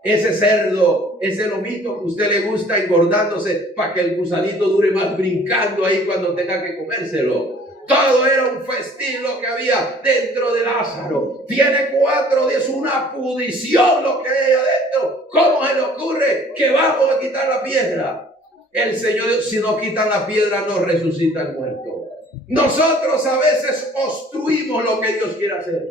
Ese cerdo, ese lomito que a usted le gusta engordándose para que el gusanito dure más, brincando ahí cuando tenga que comérselo. Todo era un festín lo que había dentro de Lázaro. Tiene 4 días, una pudrición lo que hay adentro. ¿Cómo se le ocurre que vamos a quitar la piedra? El Señor, si no quitan la piedra, no resucita el muerto. Nosotros a veces obstruimos lo que Dios quiere hacer.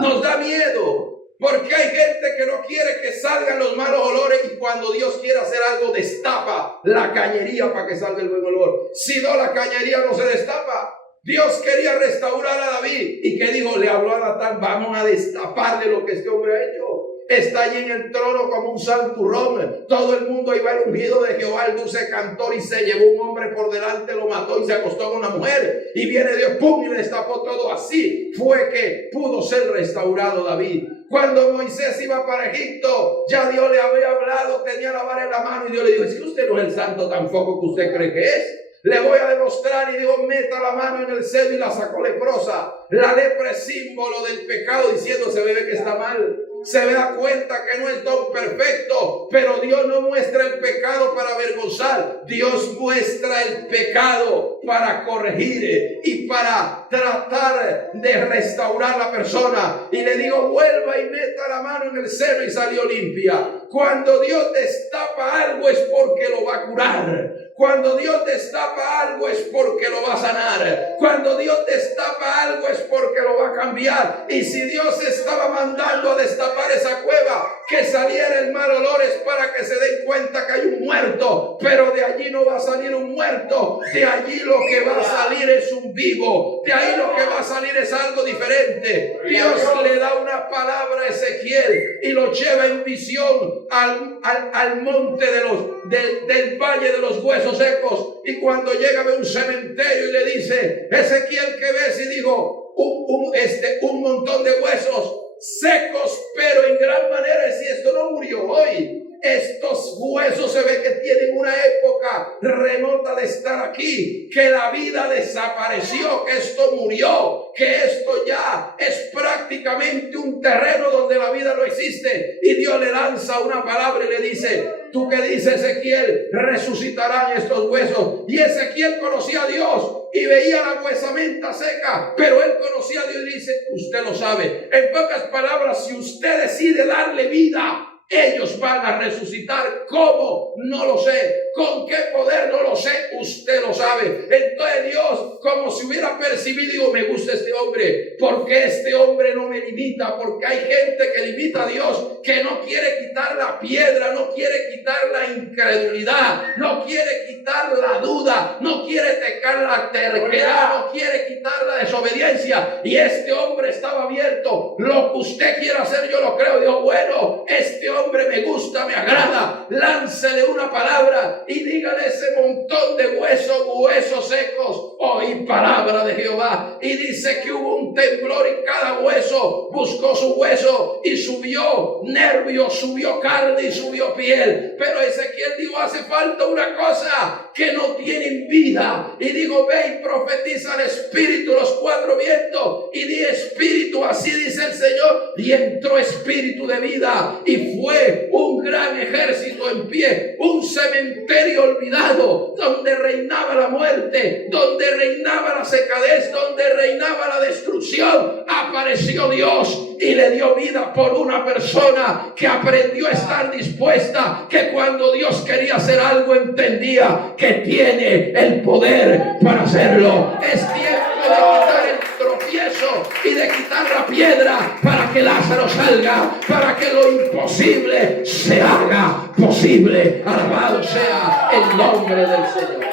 Nos da miedo. Porque hay gente que no quiere que salgan los malos olores, y cuando Dios quiere hacer algo, destapa la cañería para que salga el buen olor. Si no, la cañería no se destapa. Dios quería restaurar a David, y que dijo, le habló a Natán: vamos a destaparle lo que este hombre ha hecho. Está allí en el trono como un santurrón. Todo el mundo iba al ungido de Jehová, el dulce cantor, y se llevó un hombre por delante, lo mató y se acostó con una mujer. Y viene Dios, pum, y le destapó todo. Así fue que pudo ser restaurado David. Cuando Moisés iba para Egipto, ya Dios le había hablado, tenía la vara en la mano, y Dios le dijo: es que usted no es el santo tampoco que usted cree que es. Le voy a demostrar. Y digo: meta la mano en el seno, y la sacó leprosa. La lepra es símbolo del pecado, diciendo: se ve que está mal. Se da cuenta que no es don perfecto, pero Dios no muestra el pecado para avergonzar. Dios muestra el pecado para corregir y para tratar de restaurar la persona. Y le digo: vuelva y meta la mano en el seno, y salió limpia. Cuando Dios destapa algo es porque lo va a curar. Cuando Dios destapa algo es porque lo va a sanar. Cuando Dios destapa algo es porque lo va a cambiar. Y si Dios estaba mandando a destapar esa cueva, que saliera el mal olor, es para que se den cuenta que hay un muerto. Pero de allí no va a salir un muerto. De allí lo que va a salir es un vivo. De ahí lo que va a salir es algo diferente. Dios le da una palabra a Ezequiel y lo lleva en visión al monte del valle de los huesos secos. Y cuando llega, ve un cementerio y le dice: Ezequiel, ¿qué ves? Y dijo: un montón de huesos secos, pero en gran manera. Si esto no murió hoy, estos huesos se ve que tienen una época remota de estar aquí, que la vida desapareció, que esto murió, que esto ya es prácticamente un terreno donde la vida no existe. Y Dios le lanza una palabra y le dice: tú que dices, Ezequiel, resucitarán estos huesos. Y Ezequiel conocía a Dios y veía la huesamenta seca, pero él conocía a Dios y dice: usted lo sabe. En pocas palabras, si usted decide darle vida, ellos van a resucitar. ¿Cómo? No lo sé. ¿Con qué poder? No lo sé. Usted lo sabe. Entonces Dios, como si hubiera percibido, digo: me gusta este hombre, porque este hombre no me limita. Porque hay gente que limita a Dios, que no quiere quitar la piedra, no quiere quitar la incredulidad, no quiere quitar la duda, no quiere quitar la terquedad, no quiere quitar la desobediencia. Y este hombre estaba abierto. Lo que usted quiera hacer, yo lo creo. Digo: bueno, este hombre me gusta, me agrada. Láncele una palabra y dígale a ese montón de huesos secos: oí palabra de Jehová. Y dice que hubo un temblor y cada hueso buscó su hueso y subió nervios, subió carne y subió piel. Pero Ezequiel dijo: hace falta una cosa, que no tienen vida. Y digo: ve y profetiza al espíritu, los cuatro vientos, y di: espíritu, así dice el Señor. Y entró espíritu de vida y fue un gran ejército en pie, un cementerio olvidado, donde reinaba la muerte, donde reinaba la secadez, donde reinaba la destrucción. Apareció Dios y le dio vida por una persona que aprendió a estar dispuesta, que cuando Dios quería hacer algo entendía que tiene el poder para hacerlo. Es tiempo de quitar el tropiezo y de quitar la piedra para que Lázaro salga, para que lo imposible se haga posible. Alabado sea el nombre del Señor.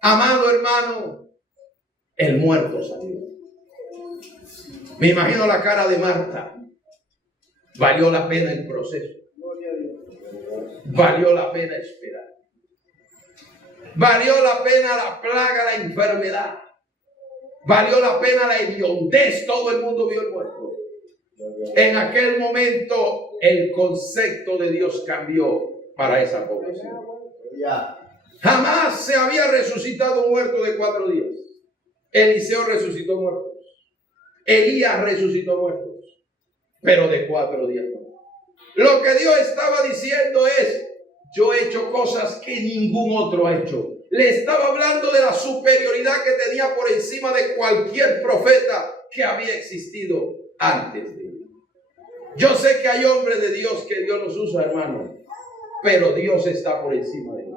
Amado hermano, el muerto salió. Me imagino la cara de Marta. Valió la pena el proceso. Valió la pena esperar. Valió la pena la plaga, la enfermedad. Valió la pena la hediondez. Todo el mundo vio el muerto. En aquel momento el concepto de Dios cambió para esa población. Jamás se había resucitado un muerto de 4 días. Eliseo resucitó muertos. Elías resucitó muertos. Pero de 4 días no. Lo que Dios estaba diciendo es: yo he hecho cosas que ningún otro ha hecho. Le estaba hablando de la superioridad que tenía por encima de cualquier profeta que había existido antes de él. Yo sé que hay hombres de Dios que Dios los usa, hermano, pero Dios está por encima de ellos.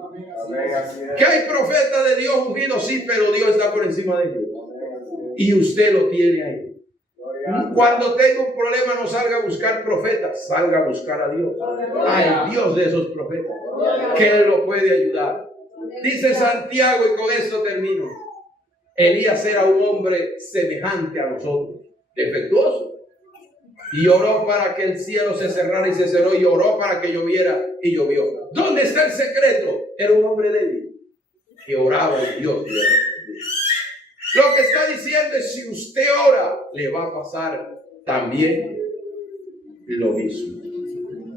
Que hay profetas de Dios ungidos, sí, pero Dios está por encima de ellos. Y usted lo tiene ahí. Cuando tenga un problema, no salga a buscar profetas, salga a buscar a Dios. Ay, Dios de esos profetas, que Él lo puede ayudar. Dice Santiago, y con esto termino: Elías era un hombre semejante a nosotros, defectuoso, y oró para que el cielo se cerrara y se cerró, y oró para que lloviera y llovió. ¿Dónde está el secreto? Era un hombre débil que oraba a Dios. Lo que está diciendo es: si usted ora, le va a pasar también lo mismo.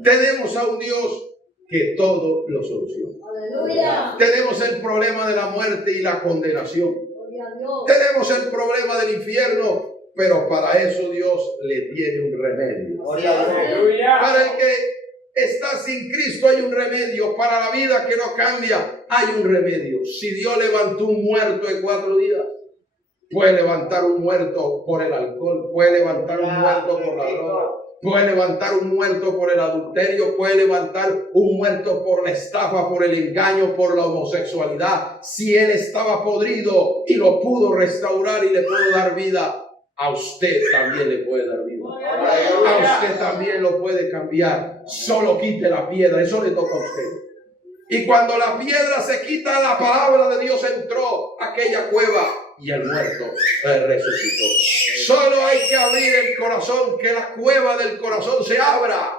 Tenemos a un Dios que todo lo soluciona. Aleluya. Tenemos el problema de la muerte y la condenación. Tenemos el problema del infierno, pero para eso Dios le tiene un remedio. Aleluya. Para el que está sin Cristo hay un remedio. Para la vida que no cambia hay un remedio. Si Dios levantó un muerto en 4 días, puede levantar un muerto por el alcohol, puede levantar un muerto por la droga, puede levantar un muerto por el adulterio, puede levantar un muerto por la estafa, por el engaño, por la homosexualidad. Si él estaba podrido y lo pudo restaurar y le pudo dar vida, a usted también le puede dar vida. A usted también lo puede cambiar. Solo quite la piedra, eso le toca a usted. Y cuando la piedra se quita, la palabra de Dios entró a aquella cueva y el muerto resucitó. Solo hay que abrir el corazón, que la cueva del corazón se abra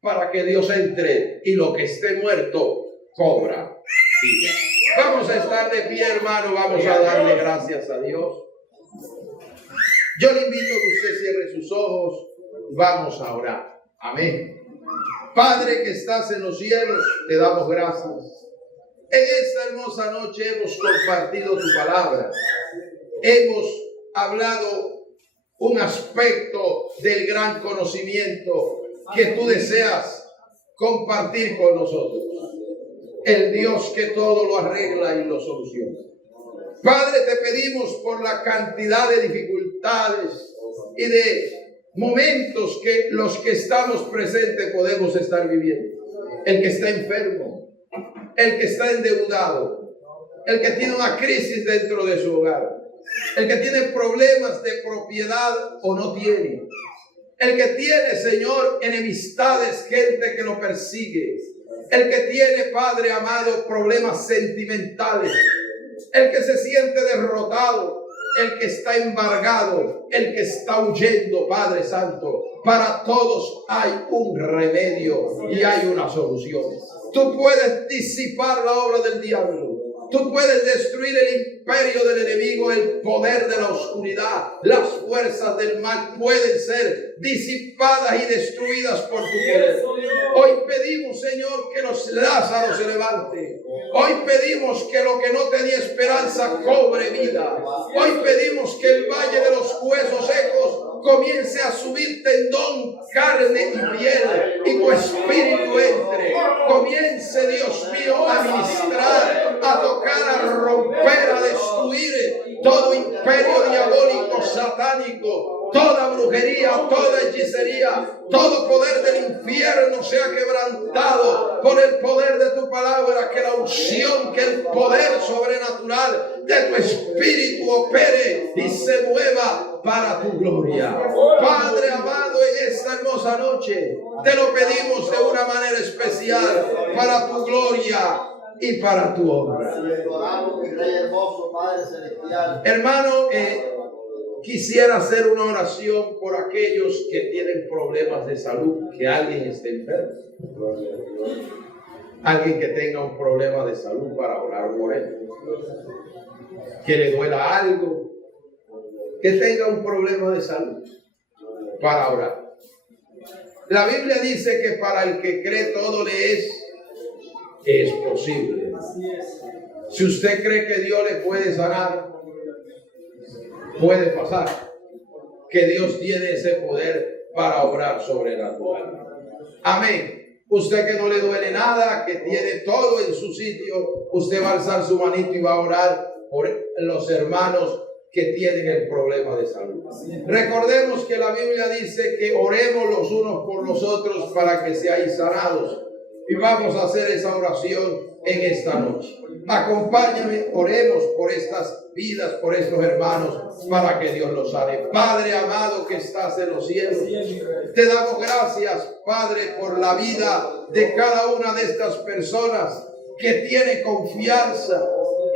para que Dios entre y lo que esté muerto cobra vida. Vamos a estar de pie, hermano, vamos a darle gracias a Dios. Yo le invito a que usted cierre sus ojos, vamos a orar. Amén. Padre que estás en los cielos, te damos gracias. En esta hermosa noche hemos compartido tu palabra. Hemos hablado un aspecto del gran conocimiento que tú deseas compartir con nosotros. El Dios que todo lo arregla y lo soluciona. Padre, te pedimos por la cantidad de dificultades y de momentos que los que estamos presentes podemos estar viviendo. El que está enfermo, el que está endeudado, el que tiene una crisis dentro de su hogar, el que tiene problemas de propiedad o no tiene, el que tiene, Señor, enemistades, gente que lo persigue, el que tiene, Padre amado, problemas sentimentales, el que se siente derrotado, el que está embargado, el que está huyendo, Padre Santo. Para todos hay un remedio y hay una solución. Tú puedes disipar la obra del diablo. Tú puedes destruir el imperio del enemigo, el poder de la oscuridad. Las fuerzas del mal pueden ser disipadas y destruidas por tu poder. Hoy pedimos, Señor, que los Lázaros se levanten. Hoy pedimos que lo que no tenía esperanza cobre vida. Hoy pedimos que el valle de los huesos secos comience a subir tendón, carne y piel, y tu espíritu entre. Comience, Dios mío, a ministrar, a tocar, a romper, a destruir todo imperio diabólico, satánico, toda brujería, toda hechicería, todo poder del infierno sea quebrantado por el poder de tu palabra. Que la unción, que el poder sobrenatural de tu espíritu opere y se mueva para tu gloria. Padre amado, en esta hermosa noche te lo pedimos de una manera especial para tu gloria y para tu honra. Hermano, quisiera hacer una oración por aquellos que tienen problemas de salud, que alguien esté enfermo. Alguien que tenga un problema de salud, para orar por él. Que le duela algo, que tenga un problema de salud, para orar. La Biblia dice que para el que cree todo le es posible. Si usted cree que Dios le puede sanar, puede pasar. Que Dios tiene ese poder para obrar sobrenatural. Amén. Usted que no le duele nada, que tiene todo en su sitio, usted va a alzar su manito y va a orar por los hermanos que tienen el problema de salud. Recordemos que la Biblia dice que oremos los unos por los otros para que seáis sanados. Y vamos a hacer esa oración en esta noche. Acompáñame, oremos por estas vidas, por estos hermanos, para que Dios los sane. Padre amado que estás en los cielos, te damos gracias, Padre, por la vida de cada una de estas personas que tiene confianza,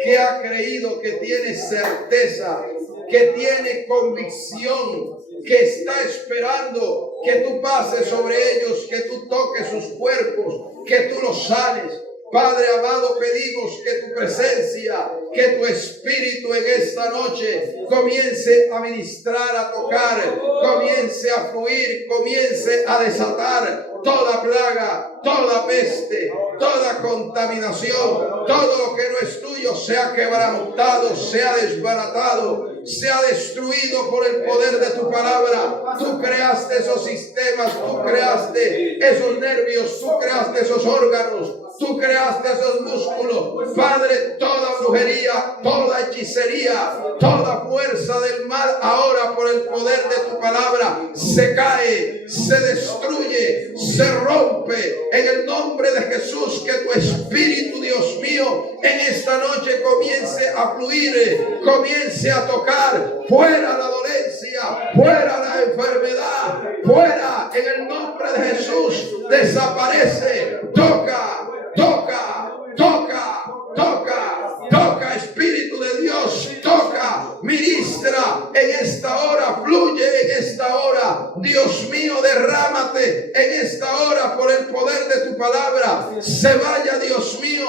que ha creído, que tiene certeza, que tiene convicción, que está esperando que tú pases sobre ellos, que tú toques sus cuerpos, que tú los sanes. Padre amado, pedimos que tu presencia, que tu espíritu en esta noche comience a ministrar, a tocar, comience a fluir, comience a desatar toda plaga, toda peste, toda contaminación, todo lo que no es tuyo sea quebrantado, sea desbaratado, sea destruido por el poder de tu palabra. Tú creaste esos sistemas, tú creaste esos nervios, tú creaste esos órganos, tú creaste esos músculos. Padre, toda brujería, toda hechicería, toda fuerza del mal, ahora por el poder de tu palabra, se cae, se destruye, se rompe. En el nombre de Jesús, que tu espíritu, Dios mío, en esta noche comience a fluir, comience a tocar. Fuera la dolencia, fuera la enfermedad, fuera en el nombre de Jesús. Desaparece. Toca, toca, toca, toca, toca, Espíritu de Dios, toca, ministra en esta hora, fluye en esta hora. Dios mío, derrámate en esta hora por el poder de tu palabra. Se vaya, Dios mío,